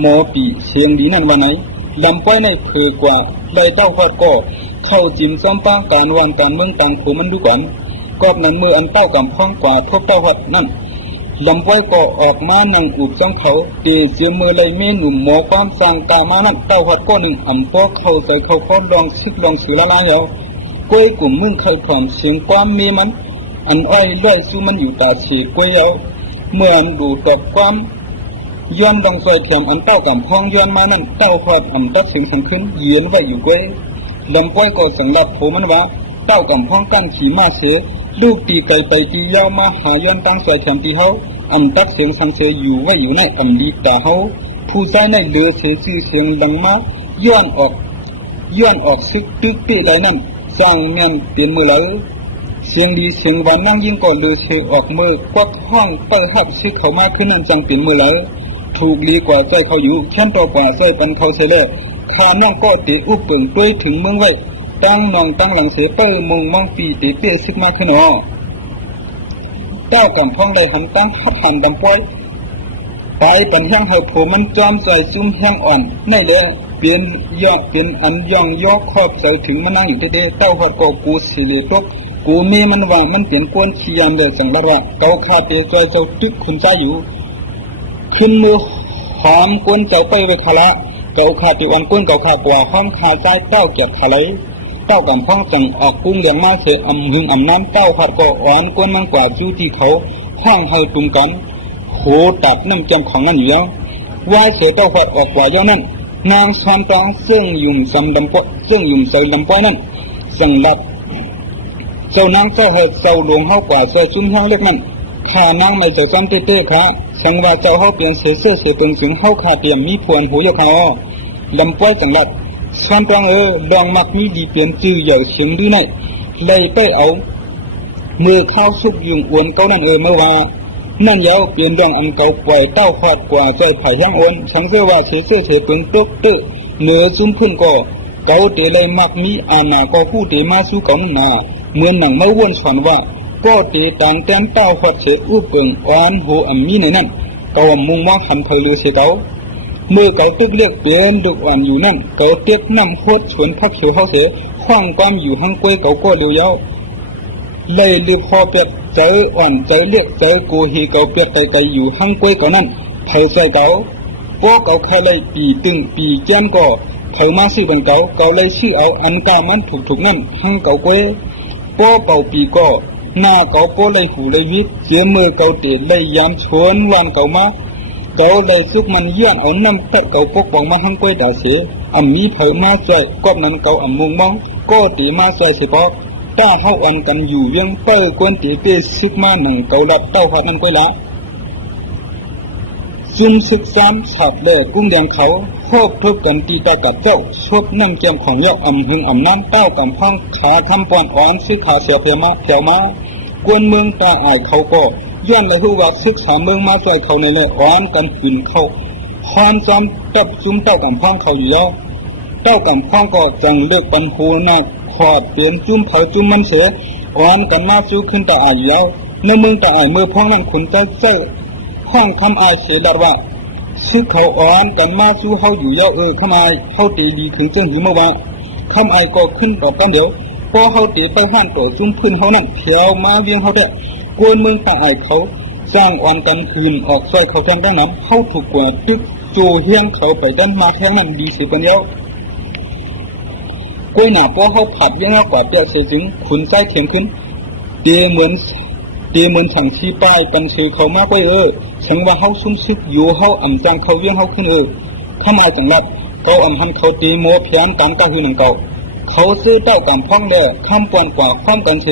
หมอปีเสียงดีนั่นวันไหนลำป้อยในเผยกว่าเลยเต้าขอดก็เข้าจิ้มซ้อมป้างการวันการเมืองต่างผูมันดูก่อนกอบนั้นมืออันเต้ากำพ้องกว่าทบเต้าขอดนั่นลำป้อยก็ออกมานั่งอุบจ้องเขาเตะเสียมือเลยเมหนุ่มหมอความสั่งตามานั่นเต้าขอดก็หนึ่งอำป้อเข้าใส่เขาพร้อมลองชิกลองสือละลายแล้วกล้วยกลุ่มมึงเคยพร้อมเสียงความมีมันอันอ้อยร้อยสู้มันอยู่ตาเฉียกล้วยแล้วเมื่ออันดูตบความย้อนดองซอยเทียมอันเต้ากำพ้องย้อนมานั่นเต้าขอดอำตัดเสียงสังขึ้นเย็นไว้อยู่กล้วยลำป้อยก็สังรับโผมันว่าเต้ากำพ้องกั้นขี่มาเสียลูกตีไก่ไปตียาวมาหาย้อนตั้งซอยเทียมตีเขาอันตักเสียงสังเสยอยู่ไว้อยู่ในอำลีตาเขาผู้ใจในเลือเสียชื่อเสียงดังมาย้อนออกซึกตึกเปะไรนั่นสร้างแม่นเปลี่ยนมือแล้วเสียงดีเสียงหวานนั่งยิ่งก่อนเลือเชออกมือกวักห้องเปิดหักซึกเขามาขึ้นนั่นจังเปลี่ยนมือแล้วถูกลีกว่าใจเขาอยู่แค่นต่อกว่าใจปันเขาเสล่ทานั่งก็เตะอุบเปิงด้วยถึงเมืองไว้ตั้งนองตั้งหลังเสเปิมงมองปีเตะเปะซึกมาขึ้นอ๋อเต้ากำพ้องได้หันตั้งหัดหันดำป้อยไปเป็นแห้งเหือโผมันจอมใจซุ่มแห้งอ่อนในเลยเปลี่ยนย่อเปลี่ยนอันย่องย่อครอบใส่ถึงมันนั่งอยู่เด้ๆเต้าหัดก็กูสิเลตกกูมีมันว่ามันเปลี่ยนกวนขี้ยามเลยสังละระเกาคาเตะใจเจ้าตึกคุณใจอยู่ขึ้นมือหอมกวนเจ้าไปไว้คาละเกาคาเตะวันกวนเกาคาปัวห้องคาใจเต้าเกียรคาเลยเต้ากำพ้องจังออกกุ้งเลี้ยงมาเสียอำหึงอำน้ำเต้าหัดก็อ่อนกวนมังกว่าจู้ที่เขาห้องเฮาตุงกันโหตัดน้ำแกมของนั่นอยู่แล้วว่าเสียเต้าหัดออกกว่าเจ้านั่นนางซ้ำตองซึ่งยุ่มซ้ำลำปอซึ่งยุ่มใส่ลำปอนั่นสังลัดเจ้านางเจ้าเฮเจ้าหลวงเฮากว่าเจ้าจุ้มห้างเล็กนั่นข้านางไม่เจ้าจำเต้ๆค่ะสังว่าเจ้าเฮาเปลี่ยนเสือเสือเป็นถึงเฮาขาเตรียมมีพวนหูยกเขาลำปอสังลัดซ้ำตองลองมักมีดีเปลี่ยนจื้อใหญ่เสียงดีไหนเลยไปเอามือเข้าซุกยุงอวนเขานั่นเมื่อว่านั่นยาวเปลี่ยนดองอันเก่าปล่อยเต้าขอดกว่าใจไผ่แห้งโอนสังเกตว่าเสือเปิงตุกตึเหนือจุ้มขึ้นก็เก่าเตะเลยมักมีอาณาก็ผู้เตะมาสู้เขาหนาเหมือนหนังเมื่อวนสอนว่าก็เตะต่างแต้มเต้าขอดเสืออู้เปิงอ่อนหูอัมมีในนั่นก็มุ่งมองหันเพลือเสือเก่าเมื่อเก่าตึกเรียกเปลี่ยนดุอ่อนอยู่นั่นเก่าเก็บน้ำโคตรชวนพักเขียวเขาเสือคว้างความอยู่ห้างกล้วยเก่าก็เลี้ยวยาวเลยลือพอเป็ดเจออ่อนเจอเรียกเจอกูฮีเก่าเป็ดไกลๆอยู่ห้างกล้วยก่อนนั่นเผาใส่เก่าพวกเก่าใครเลยปีตึงปีแก้มก็เผามาซื้อเป็นเก่าเลยชื่อเอาอันกามันถูกนั่นห้างเก่ากล้วยพวกเก่าปีก็หน้าเก่าโป้เลยหูเลยวิทย์เสียมือเก่าเตะเลยยามชวนวันเก่ามาเก่าเลยซุกมันเยี่ยนเอาน้ำแตะเก่าพวกบอกมาห้างกล้วยด่าเสียอ่ำมีเผามาใส่กอบนั้นเก่าอ่ำมุงมองก็ตีมาใส่เสียพอต้าเฮาอันกันอยู่เวียงเป้อกวนตีเป้ซึกมาหนังเก่าลัดเต้าหัดนั่นก็ละซุ่มซึกซ้ำฉับเล่กุ้งแดงเขาโคบทุบกันตีตากัดเจ้าชบน้ำแกมของเยาอำหึงอำน้ำเต้ากำพังขาคำปอนอ่อนซึกขาเสียเพียมาแถวมากวนเมืองตาอายเขาก็ย้อนเลยหูว่าซึกขาเมืองมาใส่เขาในเลยอ่อนกันขึ้นเขาความซ้ำตับซุ่มเต้ากำพังเขาอยู่แล้วเต้ากำพังก็จังเลือกปันหูหน้าขอดเปลี่ยนจุ้มเผาจุ้มมันเสียอ่อนกันมาสู้ขึ้นแต่อายแล้วในเมืองแต่อายเมื่อพ้องนั่นขุนใจเจ้ห้องคำอายเสียดัดว่าซึกเขาอ่อนกันมาสู้เขาอยู่ยาวขมายเขาตีดีถึงจังหิวเมื่อวานคำอายก็ขึ้นตอบกันเดี๋ยวพอเขาตีไปห้านตัวจุ้มพื้นเขานั่นเถียวมาเวียงเขาแท้กวนเมืองแต่อายเขาสร้างอ่อนกันคืนออกซอยเขาแทงดังน้ำเขาถูกกว่าตึกโจเฮียงเขาไปด้านมาแทงนั่นดีเสียเป็นเดียวกล้วยหนาพอเขาผัดยังเอากว่าเปียเสียจึงขุนไส้เข็มขึ้นเดเหมือนสั่งที่ป้ายปันชื่อเขามากไว้ฉันว่าเขาซุ่มซึกอยู่เขาอ่ำจังเขาเวียงเขาขึ้นทำไมจังลัดเขาอ่ำหันเขาตีโมเพียนการกระหือหนังเก่าเขาซื้อเต้ากำพ้องเด้อข้ามปอนกว่าความกันเช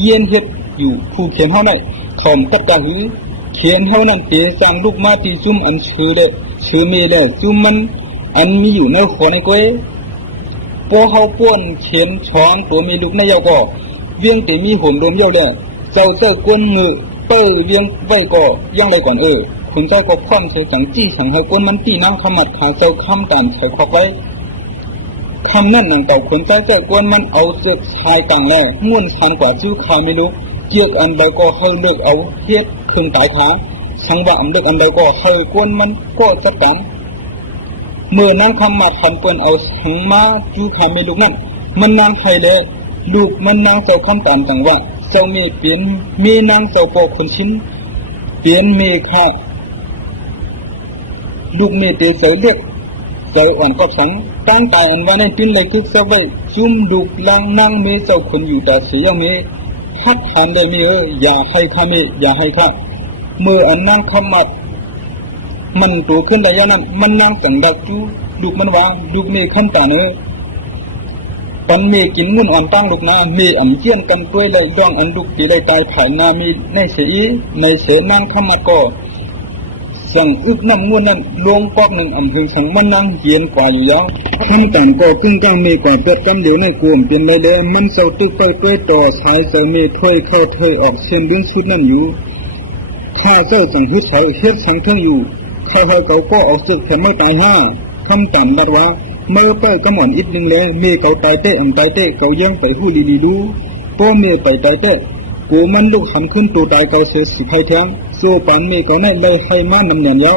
เย็นเฮ็ดอยู่ผู้เขียนเขาได้ขอมกัดกระหือเขียนเขานั่นเตะสั่งลูกมาตีซุ่มอันชื่อเด้อชื่อเมเด้อซุ่มมันอันมีอยู่ในหัวในกล้วยพวกเขาป้วนเขียนช้องตัวมีลูกในยาวก็ เวียงแต่มีโหมรวมเยาแลเจ้าเจ้ากวนมือเป้อเวียงไว้ก็ยังไรก่อนคุณใจก็ความเสียจังจี้สังเฮากวนมันตีน้ำขมัดขาเจ้าคำการไขคอกไว้คำนั่นหนังเต่าคนใจเจ้ากวนมันเอาเสือชายกลางแลม้วนชันกว่าชื่อคาไม่รู้เจียกอันใดก็เฮาเลือกเอาเฮ็ดเพิ่งตายขาสังว่าอันเลือกอันใดก็เฮากวนมันก็จัดการเมื่อนั้นคำมาทันเปิ้นเอาสังมาจูคาไม่รู้นั่นมันนางไทยเลยลูกมันนางเจ้าคำตามจังว่าเจ้ามีเปลี่ยนมีนางเจ้าปอคนชิ้นเปลี่ยนมีค่าลูกมีเตเสเรียกเจ้าอ่อนก็สังตั้งตายอันว่าในปิ้นเลยคึกเสไว้จุ่มลูกลางนางมีเจ้าคนอยู่แต่เสียมีฮัดหันเลยมีอย่าให้ข้ามีอย่าให้ข้าเมื่ออันนางคำมัดมันตัวขึ้นได้ยังนั้นมันนางสังดักจูลูกมันว่าลูกมีขั้นตาปันมีกินมุ่นอ่อนตั้งลูกนามีอันเจี้ยนกันด้วยเลยย่องอันลูกตีได้ตายผ่านนามีในเสียในเสนางคำมัดก็สั่งอึกน้ำงวนนั้นลงปอกหนึ่งอันหึงสังมันนางเย็นกว่าอยู่แล้วคำแต่งก็ครึ่งกลางมีกว่าเปิดกันเดี๋ยวในกลุ่มเป็นเลยเด้มันเศร้าตึกไปเกิดต่อสายเสามีถ้วยเข้าถ้วยออกเส้นดึงสุดนั่นอยู่ข้าเจ้าสังหุดเสาเฮ็ดสังเทิงอยู่ข้าเฮาเขาก็ออกศึกแค่ไม่ตายห้าคำแต่งบัดว่าเมื่อเปิดกระหม่อมอีกหนึ่งเลยมีเขาตายเตะอันตายเตะเขายังไปหู้ดีๆดูป้อมีไปตายเตะกูมันลูกทำขึ้นตัวตายเขาเสียสิบให้แทงโซปันมีเขาในเลยให้มานำเนียนเย้า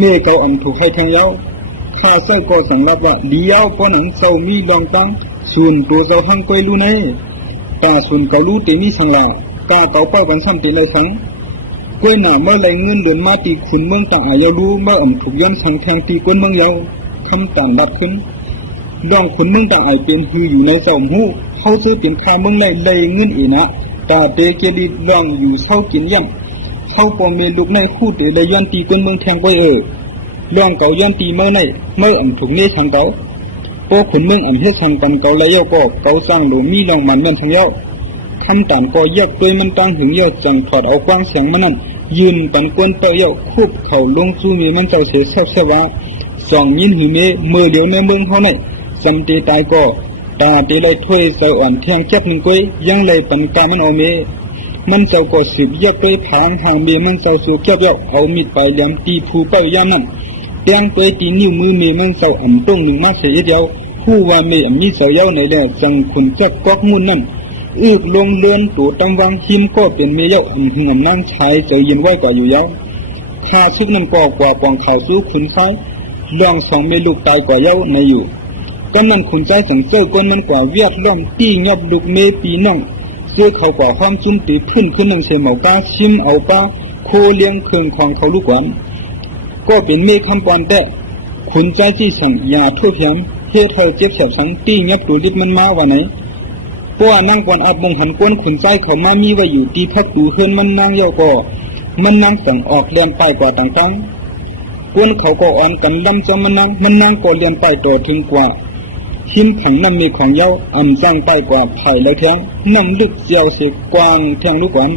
มีเขาอันถูกให้แทงเย้าข้าเส้ก็สังรับว่าเดียวป้อหนังเศร้ามีลองตังส่วนตัวเจ้าหังก้อยรู้ในตาส่วนเขารู้ตีมีสังลากาเขาเป้ากันซ้ำตีเลยสังก้อยหน่าเมื่อไรเงินเดือนมาตีขุนเมืองตาอายรู้เมื่ออันถูกย้อนสังแทงตีก้นเมืองเย้าคำต่างรับขึ้นดองขุนเมืองตาอายเป็นฮืออยู่ในเสาหูเขาซื้อเป็นคาเมืองเลยเงินอีนะตาเตเกลีลองอยู่เศร้ากินย่ำเขาปอมีลูกในคู่เตเลยย้อนตีก้นเมืองแทงก้อยลองเก่าย้อนตีเมื่อในเมื่ออันถูกเนสังเก่าพวกขุนเมืองอันเฮ็ดสังกันเก่าเลยเย้าก็เก่าสร้างหลุมมีลองมันเมืองทางเย้าคำต่างก็แยกด้วยมันตั้งถึงเย้าจังถอดเอากว้างเสียงมันนั่นยืนปันกวนเตาเย้าคูบเข่าลงสู้มีมันเจ้าเสียเศร้าเสวะสองยินหือเมมือเดียวในเมืองเขาในจำตีตายก็ตาตีเลยถ้วยเสาอ่อนเทียงเจ็บหนึ่งก้อยยังเลยปันกามันเอาเมมันเจ้าก็สืบแยกด้วยผางห่างเมมันเจ้าสูบเจ็บเย้าเอามีดไปเหลี่ยมตีผูเป้ายามนั่นเตียงก้อยตีนิ้วมือเมมันเจ้าอ่ำต้งหนึ่งมาเสียเดียวผู้ว่าเมอ่ำมีเสาเย้าในแหล่จังขุนแจ็คก๊อกมุ่นนั่นอึกลงเลือนตัวตำวังหิมก็เป็นเมเย้าอ่ำหึงอ่ำนั่งชายเจอเย็นไว้กว่าอยู่เย้าข้าซึกนั่นก็กว่าปองข่าวสู้ขุนไฟลองสองเมลูกตายกว่าเย้าในอยู่ตอนนั้นขุนใจสังเซอร์ก้นนั้นกว่าเวียดล้อมตีงับลูกเมปีน้องเสื้อเขากว่าความจุ่มตีพื้นหนึ่งเสมากาชิมเอาป้าโคเลี้ยงเครื่องของเขาลูกหวานก็เป็นเมคำปอนแต่ขุนใจที่สั่งอย่าทั่วเพียมเฮ็ดให้เจ็บแสบสังตีงับตูลิดมันมาว่าไหนเพราะว่านั่งก่อนอาบมงหันก้นขุนใจเขามามีไว้อยู่ตีพักตูเฮือนมันนั่งเย้าก็มันนั่งสั่งออกเลียนไปกว่าต่างๆก้นเขาก็อ่อนกันลำจะมันนั่งก็เลียนไปต่อถึงกว่าหิมผังน้ำมีของเย้าอ่ำจังไปกว่าไผ่แล้วแทงน้ำลึกเจียวเสียกว้างแทงลูกหวาน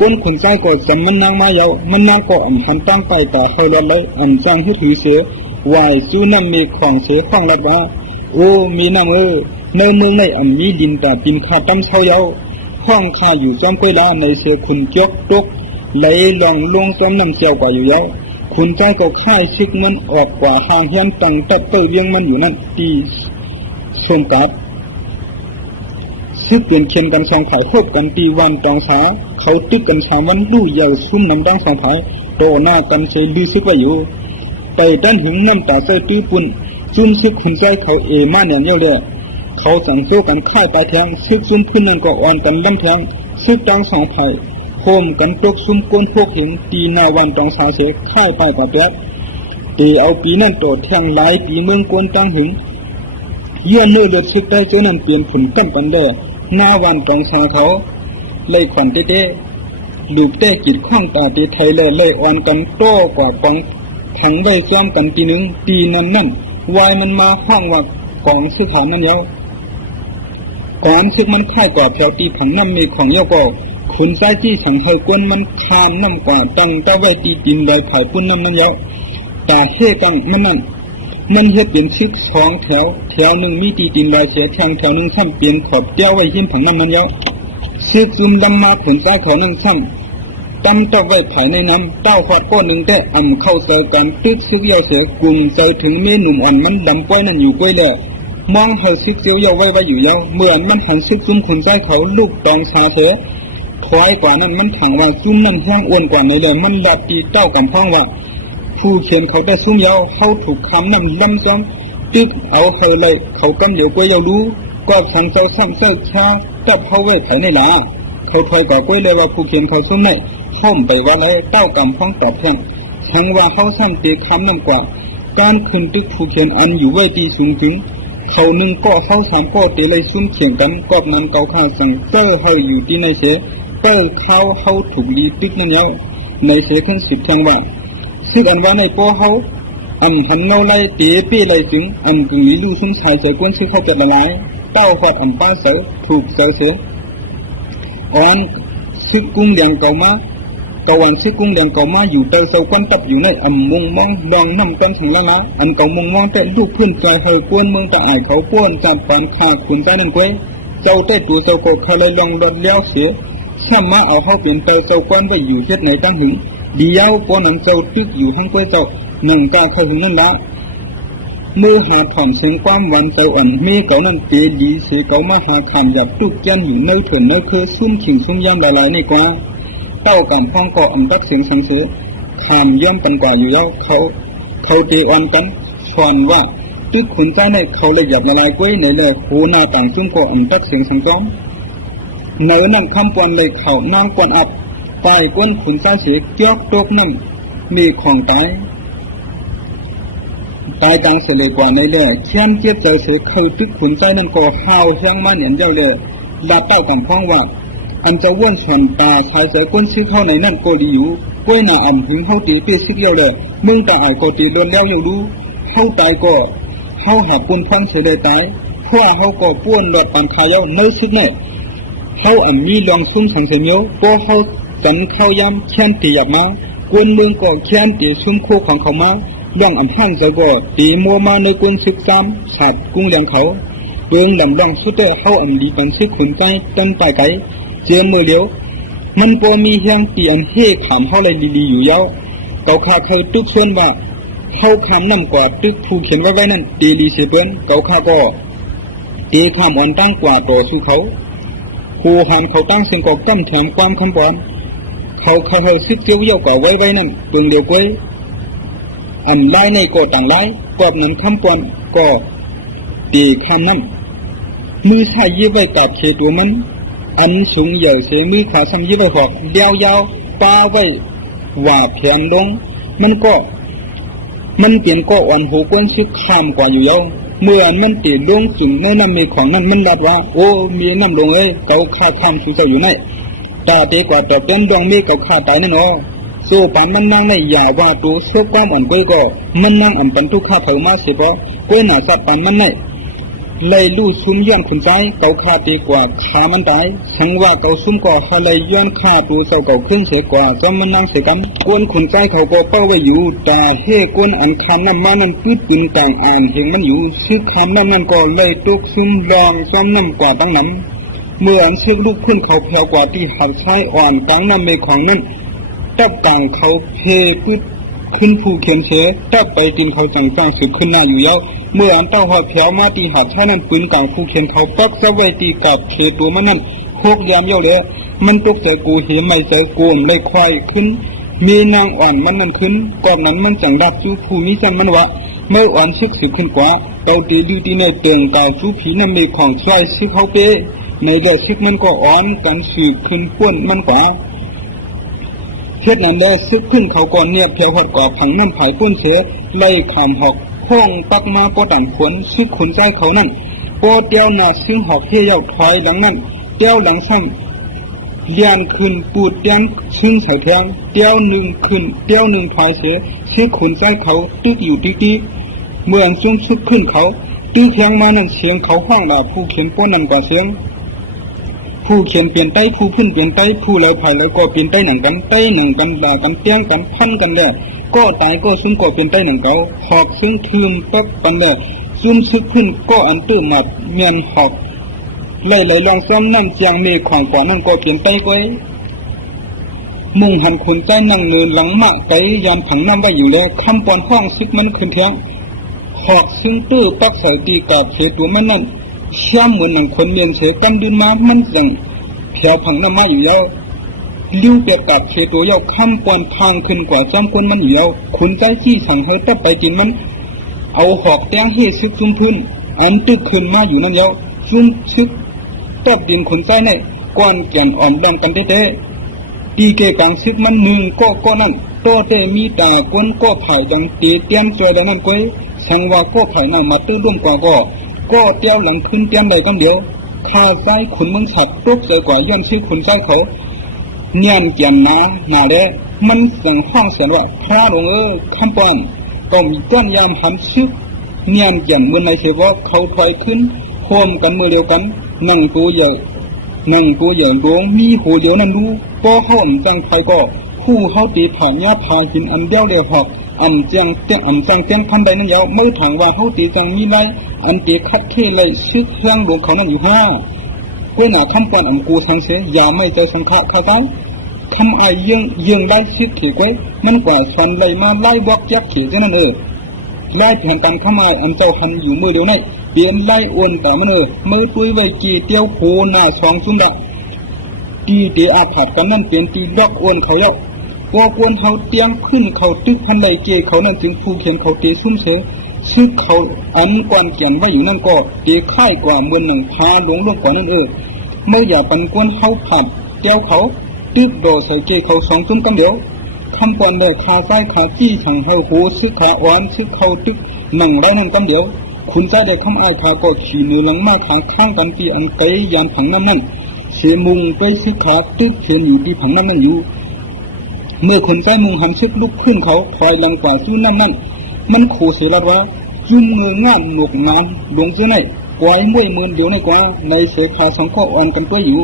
ก้นขุนใจก็จำมันนั่งมาเย้ามันนั่งก็อ่ำหันตั้งไปแต่เขาเลียนเลยอ่ำจังให้ถือเสียวายจู้น้ำมีของเสียข้องรัดว่าโอ้มีน้ำในเมืองในอ่ำมีดินแต่ปินขาตั้มเช่าเย้าห้องข้าอยู่จำก้อยลาในเสียขุนจกตกไหลลองลงจำน้ำเจียวกว่าอยู่เย้าขุนใจก็ค่ายซึกมันออกกว่าห่างเฮียนตั้งแต่เตอเลี้ยงมันอยู่นั่นตีชมปัดซึกเปลี่ยนเคียนกันสองฝ่ายควบกันตีวันตองสาเขาตึกกันสามวันลู่ยาวซุ่มน้ำดังสองฝ่ายโตหน้ากันเชยลือซึกไว้อยู่ไปด้านหึงน้ำตาเจอตื้อปุ่นจุ่มซึกขุนใจเขามาเนี่ยเย้าเลยเขาสั่งโซ่กันค่ายปลายแทงซึกซุ่มขึ้นนั่นก็อ่อนกันลำแทงซึกดังสองฝ่ายโคมกันตกซุ่มก้นพวกเห็นตีหน้าวันตองสาเสกค่ายไปกว่าแป๊บตีเอาปีนั่นโตแทงหลายปีเมืองก้นตั้งหึงเยื่อเนื้อเลือดซึกได้เจ้านั้นเปลี่ยนผลกันปันเดอหน้าวันตองสาเขาเลยขวัญเต้ๆลูกเต้กิดข้องตาตีไทยเลยอ่อนกันโต้กว่าปองถังไว้ซ้อมกันปีหนึ่งปีนั่นวายมันมาห้องว่ากองซึกฐานนั่นเย้าก่อนซึกมันค่ายกว่าแถวตีผังน้ำมีของเย้าก็ขุนซ้ายที่สังเฮกวนมันคานน้ำกว่าตั้งเต้าไว้ตีดินใดไผ่ปุ้นน้ำนั่นเย้าแต่เฮ่กังมันนั่นมันเฮ็ดเป็นซึกสองแถวหนึ่งมีตีดินลายเสียแทงแถวหนึ่งซ้ำเปลี่ยนขอบเตี้ยวไว้หิ้มผังน้ำมันเย้า ซึกซุ่มดำมาผลใต้ของนั่งซ้ำตำตอกไว้ภายในน้ำเต้าขวดก้อนหนึ่งแต่เข้าเจอกันตึกซึกเยาเสือกลุ่มเจอถึงเมหนุ่มอ่อนมันดำป้อยนั่นอยู่ก้อยเลยมองเฮาซึกเจียวเยาไว้อยู่เยาเหมือนมันหันซึกซุ่มขนใจเขาลูกตองชาเสือควายกว่านั้นมันถังว่าซุ่มน้ำแห้งอ้วนกว่าในเลยมันหลับตีเต้ากำพ้องว่าผู้เขียนเขาได้ซุ่มเยาเขาถูกคำน้ำล้ำจอมตึกเอาเฮาเลยเขากำเดี๋ยวก้อยเยารู้ก็สังเจ้าซ้ำเจ้าชาจับเขาไว้ไถในหลาเขาถอยกว่าก้อยเลยว่าผู้เขียนเขาซุ่มในห้อมไปว่าไรเต้ากำพ้องตอบแทนทั้งว่าเขาซ้ำตีคำน้ำกว่าการคุณตึกผู้เขียนอันอยู่ไว้ตีสูงถึงเขาหนึ่งก็เขาสามก็เตะเลยซุ่มเขียงกันกอบนั้นเกาข้าสั่งเจ้าเฮาอยู่ที่ในเสเจ้าเขาถูกลีตึกนั่นแล้วในเสขึ้นสิบทางว่าซึ่งอันว่าในป้อเขาหันเงาไล่เตะปี้ไล่ถึงกึ่งนี้ลู่ซุ่มชายเสือกวนซื้อเขาเกิดละลายเต้าขวดป้าเสือถูกเสืออ่อนซึกกุ้งแดงเก่ามาตะวันซึกกุ้งแดงเก่ามาอยู่เตาเสาควันตับอยู่ในมุงมองดองน้ำกันถึงละเก่ามุงมองแต่ลูกพื้นใจเฮยป้วนเมืองตาอายเขาป้วนจัดปานขาขุนใจนั่นก้วยเจ้าแต่ตัวเจ้าโกดภายในลองรถเลี้ยวเสียช่ำมาเอาเข้าเปลี่ยนเตาเจ้าควันไว้อยู่เจ็ดไหนตั้งหึงดีเย้าป้อนนั้นเจ้าตึกอยู่ทั้งก้วยเจ้าหนึ่งกาเข้าถึงนั่นละมือหาผ่อนเสียงความวันเจ้าอันมีเก่านั่นเจดีเสียเก่ามาหาขามหยัดตุกยันอยู่เนื้อถ่วนเนื้อคือซุ่มขิงซุ่มย่ำหลายๆนี่กว่าเต้ากำพ้องก็ตัดเสียงสังเสือขามย่ำปันกว่าอยู่แล้วเขาเตอ่อนกันสอนว่าตึกขุนใจในเขาเลยหยับละลายก้วยในเลยโหหน้าต่างซุ่มก็ตัดเสียงสังก้อมเนื้อนั่งคำปวนเลยเขานั่งปวนอับตายก้นขุนใจเสียเกี้ยวตกนั่นมีของตายดังเสลยกว่าในเรื่องเขียนเจี๊ยบเจอเสือเขาตึกขุนใจนั่นก็ห้าวช่างมาเหนียนเจ้าเลยลาเต้ากำพ้องว่าอันจะว่นสันตาชายเสือก้นซื้อเข้าในนั่นก็ดีอยู่ก้วยหน้าถึงเขาตีเปี้ยซึกเยาเลยมึงตาอายก็ตีล้วนแล้วเยารู้เขาตายก็เขาหาปุ่นฟังเสลยตายเพราะเขาก็ป้วนหลอดปันขายเยาเนื้อซึกเนี่ยเขามีลองซุ่มสังเสมียวก็เขาจันเข้าย้ำเขียนตีหยับมากวนเมืองก็เขียนตีซุ่มคู่ของเขามาล่องห้างเจ้าก็ตีมัวมาในกวนซึกซ้ำขาดกุ้งแดงเขาเปลืองลำลองสุดเตะเขาดีกันซึกขุนใจต้นตายไก่เจียมมือเดียวมันพอมีเฮียงตีเฮ่ขามเขาเลยดีๆอยู่เย้าเกาขาเคยตึกส่วนว่าเขาขามน้ำกว่าตึกผู้เขียนไว้นั่นตีดีเสียเปิ้นเกาขาก็ตีขามอ่อนตั้งกว่าต่อสู้เขาครูหันเขาตั้งเสียงกอกตั้มแถมความคำปอนเขาเคยซึกเจียวเย้ากว่าไว้นั่นเปลืองเดียวก้อยไล่ในก็ต่างไล่กอบนั้นคำปอนก็ตีคำน้ำมือชายยื้อไว้กับเชตัวมันสูงใหญ่เสียมือขาซ้ำยื้อไว้หอกเดียวยาวป้าไว้ว่าเพียนลงมันเปลี่ยนก็อ่อนหูก้นซึกข้ามกว่าอยู่เยาเมื่อมันเปลี่ยนลงจึงในน้ำมีของนั้นมันรัดว่าโอ้มีน้ำลงเขาขาข้ามสู่เจ้าอยู่ไหนตาเตกว่าต่อเป็นดองมีเขาขาตายนั่นอ๋อโซ่ปันมันนั่งในอย่าว่าตัวเสื้อความอ่อนก้อยก็มันนั่งปันทุกข้าเผามาเสียก็ก้อยหนาสัตว์ปันนั่นในเลยลู่ซุ่มย้อนขุนใจเขาขาตีกว่าขามันตายทั้งว่าเขาซุ่มก่อเขาเลยย้อนขาตัวเจ้าเขาขึ้นเสียกว่าจะมันนั่งเสียกันกวนขุนใจเขาก็เป้าไว้อยู่แต่เฮ่กวนคันน้ำมันนั่นปื้ดปืนต่างเห็นมันอยู่ซื้อคำนั่นก็เลยตุกซุ่มลองซ้ำน้ำกว่าตั้งนั้นเมื่อซื้อลูกขึ้นเขาแผ่วกว่าที่หัดใช้อ่อนตั้งน้ำเมฆของนั้นตับต่างเขาเพปื้ดขึ้นผู้เขียนเสียตับไปจึงเขาจังสร้างสึกขึ้นหน้าอยู่เย้าเมื่อเต้าหอบแถวมาตีหัดใช้นั่นปืนกลางผู้เขียนเขาปักจะไว้ตีกับเขตัวมันนั่นโคกยามเย้าเลยมันตกใจกูเห็นไม่ใจกูไม่ควายขึ้นมีนางอ่อนมันนั่นขึ้นก่อนนั้นมันจังดับจูผู้มิจันมันวะเมื่ออ่อนซึกสึกขึ้นกว่าเต้าตีดูตีในเตืองกาวจูผีนั่นมีของช่วยซึกเขาเป้ในเดือดซึกมันก็อ่อนกันสึกขึ้นป้วนมันกว่าเช่นนั้นแล้วซึกขึ้นเขาก่อนเนี่ยเพียวหอดก่อผังน้ำผายป้วนเสียไล่ขามหอกห้องปักมาก็ดันขวนซึกขนใจเขานั่นโปเตียวหน้าซึ่งหอกเที่ยวถอยหลังนั่นเตียวหลังซ้ำเลียนขึ้นปูดยันซึ่งใส่แทงเตียวหนึ่งขึ้นเตียวหนึ่งถอยเสียซึกขนใจเขาตึกอยู่ดีเมื่อซึ่งซึกขึ้นเขาตื้อแทงมานั่นเสียงเขาห้องด่าผู้เขียนป้นนั่นกว่าเสียงผู้เขียนเปลี่ยนไต้ผู้ขึ้นเปลี่ยนไต้ผู้เลยภายเลยก็เปลี่ยนไต้หนังกันไต้หนังกันด่ากันเตี้ยงกันพันกันแล้วก็ตายก็ซุ่มก็เปลี่ยนไต้หนังเก่าหอกซึ่งทืมปักปันแล้วซุ่มซึกขึ้นก็ตื้อหมัดเมียนหอก ไหลลองซ้ำน้ำเจียงเมฆของก่อนนั่นก็เปลี่ยนไปก้อยมุ่งหันขุนใจนั่งเนินหลังมะไกยันผังน้ำไว้อยู่แล้วคำปอนห้องซึกมันขึ้นแทงหอกซึ่งตื้อปักใส่ตีกาบเสตัวมันนั่นเชื่อมเหมือนหนังคนเมียนเสกันดินมามันสั่งแถวผังน้ำมาอยู่แล้วลิ้วเปียกาบเสตัวยาวคำปอนทางขึ้นกว่าจำคนมันอยู่แล้วขุนใจที่สั่งให้ตัดไปกินมันเอาหอกแตงเฮซึกจุ่มพื้นอันตึกขึ้นมาอยู่นั่นแล้วจุ่มซึกตับดินขุนใจเนี่ยก้อนแก่นอ่อนแดงกันเต้ปีเกกังซึกมันหนึ่งก็นั่นโตเตมีตาก้นก็ไผ่ดังเตียเตียนจอยได้นั่นก้อยสังว่าก็ไผ่นั่งมาตื้อร่วมกว่าก็เตี้ยวหลังพื้นเตียนใดกันเดียวข้าไส้ขุนเมืองฉัดตกเจอกว่าย้อนชื่อขุนไส้เขาเนียนเกียนหนาเด้มันสั่งห้องเสียว่าพระหลวงคำปอนก็มีก้อนยามหันชึกเนียนเกียนเมื่อในเสวะเขาถอยขึ้นโฮมกันมือเดียวกันนั่งตัวใหญ่ดวงมีหูเดียวนั่นดูก็เขาจังไฟก็ผู้เขาตีผ่านยาพาหินอันเดียวเดียวหอกจังเตียงพันใดนั่นยาวเมื่อถางว่าเขาตีจังมีไรอันตีคัดเทไรชึกเครื่องหลวงเขานั่นอยู่ห้าก้วยหนาคำปอนกูทางเสียอย่าไม่ใจสังขะข้าซ้ายทำไอยังได้ชึกเขียก้วยมันกว่าฟันไรมาไล่บอกยักเขียนั่นไล่แผ่นปันข้ามาอันเจ้าหันอยู่มือเดียวในเปลี่ยนไล่อ้วนแต่มันมือตุ้ยไว้กี่เตี้ยวโหหน้าสองซุ่มดะตีเดียอาผัดกันนั่นเปลี่ยนตีดอกอ้วนเขาเยาะก็กวนเขาเตียงขึ้นเขาตึกพันไลเกเขานั่นจึงผู้เขียนเขาตีซุ่มเสซึกเขาอันกวนเขียนไว้อยู่นั่นก็ตีค่ายกว่าเมืองหนึ่งพาหลวงกว่านั่นเมื่ออย่าปันกวนเขาผัดเตี้ยวเขาตึกโดใส่เกเขาสองซุ่มกันเดียวคำปอนได้ขาซ้ายขาจี้สั่งให้หูซึกขาอ่อนซึกเขาตึกหนังไรนั่นกันเดียวคุณใจได้คำอายพาก็ขี่มือหลังมาขาข้างกันตีอันไกยานผังนั่นเสียมุงไปซึกขาตึกเขียนอยู่ที่ผังนั่นอยู่เมื่อคนใจมุงหันซึกลุกขึ้นเขาคอยลังกว่าสู้นั่นมันขู่เสียละว่ายุ่งเงยงานหนวกงานหลวงเจ้าไหนกวายมวยเมือนเดียวในกว่าในเสขาสองข้ออ่อนกันก็อยู่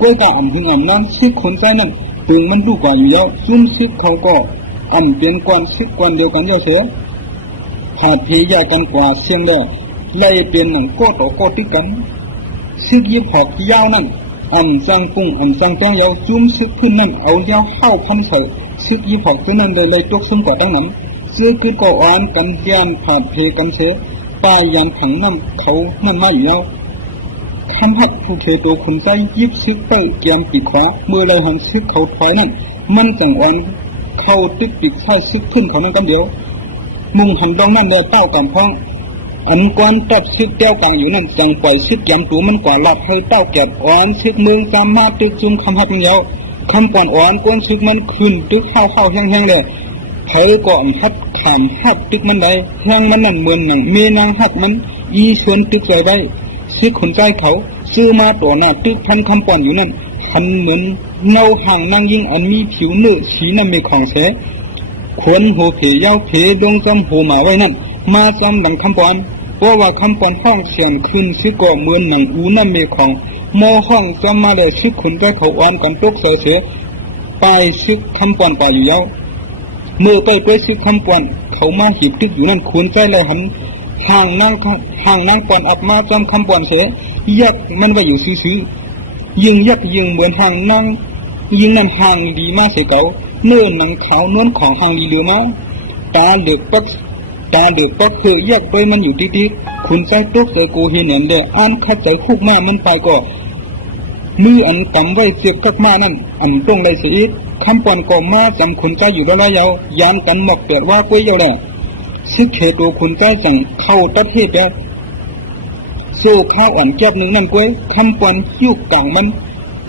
ก้วยกะหึงนั่นซึกคนใจนั่นตึงมันดูกว่าอยู่แล้วซุ่มซึกเขาก็เป็นกวนซึกกวนเดียวกันเดียวเสียหาเพยากันกว่าเสียงเด้อไล่เป็นหนังโก้ต่อโก้ติกันซึกยิบหอกยาวนั่นจังกุ้งจังแป้งยาวจุ้มซึกขึ้นนั่นเอายาวเข้าพันเสือซึกยิบหอกขึ้นนั่นเลยตกซึ่งกว่าตั้งนั้นซึกขึ้นก็อ่อนกันยานผ่านเพกันเสียปลายยานขังน้ำเขานั่นมาอยู่แล้วคำหักผู้เคตัวคนใจยิบซึกไปเกียมปีกขวาเมื่อไรหันซึกเขาถอยนั่นมันจังอ่อนเข้าตึกปีกซ้ายซึกขึ้นเขานั่นกันเดียวมุงหันดองนั่นเลยเต้ากำพ้องอันกวนตัดซึกเต้ากลางอยู่นั่นจังปล่อยซึกยำตัวมันกว่าหลับให้เต้าแกดอ่อนซึกเมืองจำมาตึกจุ่มคำหักเดียวคำก่อนอ่อนกวนซึกมันขึ้นตึกเข้าแห้งเลยเธอก็หัดขามหัดตึกมันได้แห้งมันนั่นเหมือนหนังเมนางหัดมันอีชวนตึกใจไว้ซึกขนใจเขาซื้อมาตัวหน้าตึกพันคำก่อนอยู่นั่นหันเหมือนเงาห่างนางยิ่งอันมีผิวเนื้อสีน้ำมีของเสขวนหัวเพยาวเพดงจำหัวหมาไว้นั่นมาจำดังคำปอนเพราะว่าคำปอนห้องเสียงขึ้นซึกก็เหมือนหนังอูน้ำเมของโมห้องจำมาเลยซึกขนใจเขาอ่อนกันตกเสียไปซึกคำปอนไปอยู่ยาวเมื่อไปซึกคำปอนเขามาหีบตึกอยู่นั่นขวนใจเลยหันห่างนั่งปอนอับมาจำคำปอนเสียยักมันไว้อยู่ซื้อยิงยักยิงเหมือนห่างนั่งยิงนั่นห่างดีมาเสียเก่าเนื้อหนังขาวนวลของห่างดีเหลือมาตาเดือกปักเพื่อแยกไปมันอยู่ติ๊กคุณใจตกใจกูเห็นเด้อ่านขัดใจคุกมามันไปก็มืออันกำไว้เสียบกับมานั่นอันตรงไรเสียคำปอนก็มาจำคุณใจอยู่แล้วยาวยามกันหมอกเกิดว่ากุ้ยยาวแหละซึกเขตัวคุณใจจังเข้าตัดเหตุแล้วสู้ข้าวอ่อนแก็บหนึ่งนั่นกุ้ยคำปอนยุกกลางมัน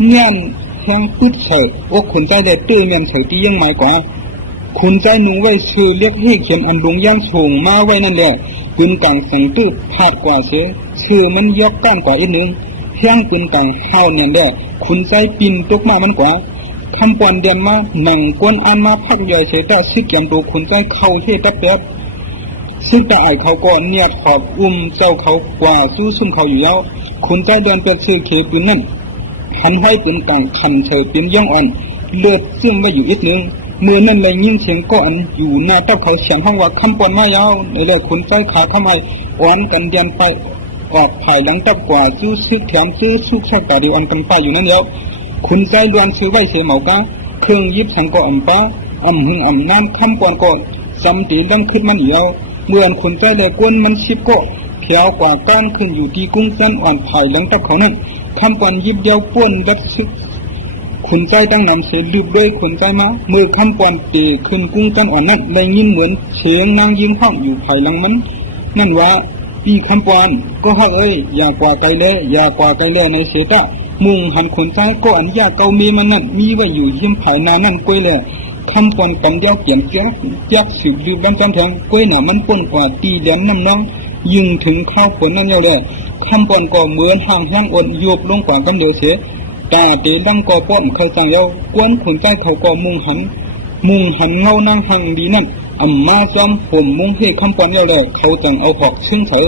เงี้ยนแห้งพุดเฉยโอ้คุณใจเด็ดตื้อเมียนเฉยที่ยังหมายกว่าคุณใจหนูไว้ชื่อเรียกให้เข็มอันลงย่างโฉงมาไว้นั่นแหละปืนกลางสังตื้อพาดกว่าเสียชื่อมันยกก้านกว่าอีกนึงแห้งปืนกลางเฮาเนี่ยแหละคุณใจปินตกมามันกว่าคำปอนเดียนมาหนังกวนอันมาพักใหญ่เสียแต่ซึกแกมตัวคุณใจเข้าเทตับแป๊บซึ่งแต่ไอเขาก็เนียดขอบเจ้าเขากว่าสู้ซุ่มเขาอยู่แล้วคุณใจเดินเป็นชื่อเคปืนนั่นหันให้ปืนกลางขันเฉยเป็นย่องอ่อนเลือดซึ่งไว้อยู่อีกนึงมือนั่นเลยยินเสียงก็อันอยู่หน้าเต้าเขาเสียงห้องว่าคำปอนมายาวในเรื่องคุณใจขาเข้ามาอ่อนกันเดียนไป ออกภายหลังตับกว่าจู้ซึกแถมซื้อสุกสักตาดีอันกันป้าอยู่นั่นแล้วคุณใจล้วนซื้อไว้เสียเหมากะเครื่องยิบสังก็ป้าหึงน้ำคำปอนก่อนจำตีดังขึ้นมันเหี่ยวเมื่อคนใจเลยกวนมันชิบก็เขียวกว่าก้านขึ้นอยู่ที่กุ้งจันอ่อนภายหลังตับเขานั่นคำปอนยิบเดียวป้วนดัดซึกขุนใจตั้งนำเสียลืบด้วยขุนใจมามือคำปอนเตะขึ้นกุ้งกันอ่อนนั่นได้ยินเหมือนเสียงนางยิงห้องอยู่ภายหลังมันนั่นว่าปีคำปอนก็ฮอกอย่ากว่าไกลเลยอย่ากว่าไกลเลยในเสตะมุงหันขุนใจก็อันยาเกามีมันนั่นมีไว้อยู่ยิ้มภายนานั่นกล้วยเลยคำปอนกำเดียวเปลี่ยนเสียยักสืบลืบบ้านจำแทงกล้วยหน่ะมันป่นกว่าตีแหลมน้ำน้องยิงถึงข้าวผลนั่นเยาเลยคำปอนก็เหมือนห่างห้างอ่อนโยบลงกว่ากำเดียวเสียตาเตลังก็ป้อมใครสั่งเยากวนขุนใจเขาก็มุงหันเงานั่งหังดีนั่นมาซ้อมผมมุงเพ่คำปอนเยาเลยเขาจังเอาหอกชึ่งเสย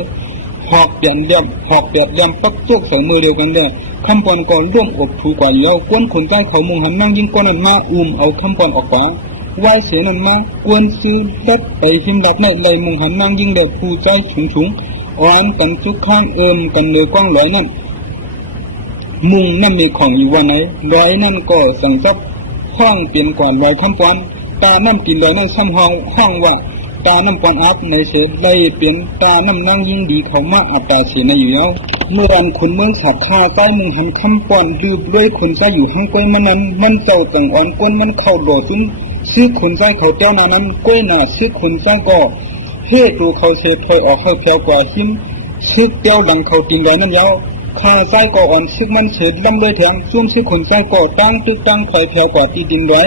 หอกเปลี่ยนเลี่ยมหอกเปลี่ยนเลี่ยมปักโจกใส่มือเดียวกันเลยคำปอนก็ร่วมอบถูกว่าเยากวนขุนใจเขามุงหันนั่งยิงก้นนั้นมาเอาคำปอนออกขวาไหวเสียนั่นมากวนซื้อดัดไปหิมดัดในไหลมุงหันนั่งยิงเด็กผู้ใจฉุงอ่อนกันทุกข้างกันเนื้อกว้างไหลนั่นมุงนั่นมีของอยู่วันไหนร้อยนั่นก็สั่งซับห้องเปลี่ยนกว่าร้อยคำปอนตาน้ำกินเลยนั่นซ้ำห้องว่าตาน้ำปอนอัพในเสดไล่เปลี่ยนตาน้ำนั่งยิ่งดีเขามาอับตาเสียในอยู่แล้วเมื่อวันขุนเมืองสักคาใต้มุงหันคำปอนยืบด้วยขุนใจอยู่ห้างกล้วยมันนั้นมันเจ้าต่างอ่อนก้นมันเข้าโหลดซุ้มซื้อขุนใจเขาเจ้านานั้นกล้วยหนาซื้อขุนใจก็เฮ่ตูเขาเสถอยออกเข้าเพียวกว่าหิมซื้อเจ้าหลังเขาตีนไรนั่นยาวข้าไส้ก่ออ่อนซึกมันเฉดลำเลยแทงซุ่มซึกขนไส้ก่อตั้งตึกตั้งไฟแผ่กว่าตีดินไว้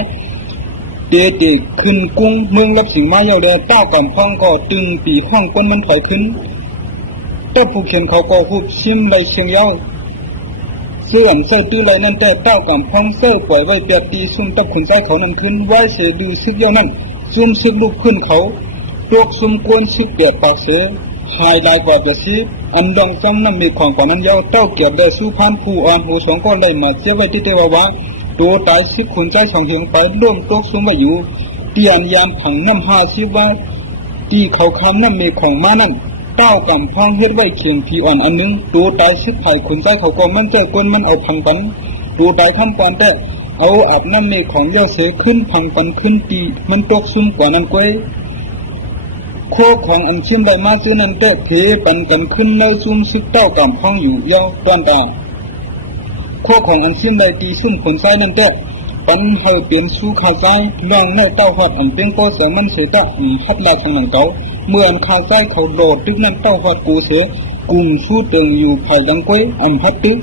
เด็กขึ้นกุ้งเมืองรับสิ่งมาเยาเดต้าก่อนพ้องก่อตึงปีห้องก้นมันถอยขึ้นต้าผู้เขียนเขาก่อหุบชิมใบเชียงเย้าเสื่อนเสื้อตื้อไรนั่นแต่ต้าก่อนพ้องเสื้อปล่อยไว้เปียกตีซุ่มตับขนไส้เขานั่นขึ้นไว้เสียดูซึกเย้านั่นซุ่มซึกลุกขึ้นเขาตวกซุ่มกวนซึกเปียกปากเสียหายลายกว่าเปียซีอันดองซ้ำน้ำมีของกว่านั้นเย้าเต้าเกียรได้สู้พันผู้อ่อนหูสองก็เลยมาเจ้าไว้ที่เทวาวะตัวตายสิขุนใจสองเหียงไปร่วมตกซุ้มไว้อยู่เตียนยามผังน้ำ50ว่าตีเขาคำน้ำมีของมานั่นเต้ากำพองเฮ็ดไว้เขียงผีอ่อนอันนึงตัวตายสิไผ่ขุนใจเขาก็มันใจก้นมันเอาพังปันตัวตายทำปอนแต่เอาอาบน้ำมีของเย้าเสขึ้นพังปันขึ้นตีมันตกซุ้มกว่านั้นก้อยโคของอันชิมได้มาซื้อนั่นแต่เพปันกันขึ้นเนื้อซุ่มซึกเต้ากำพองอยู่เย้าตอนตาโคของอันชิมได้ตีซุ่มขนไส้นั่นแต่ปันเฮาเปลี่ยนสู้ขาไส้ลองในเต้าหอดอันเป็นโกเสือมันเสียต่อฮัดลายทางหลังเก่าเมื่อขาไส้เขาโดดตึกนั่นเต้าหอดกูเสียกลุ่มสู้เติงอยู่ภายหลังก้อยฮัดตึก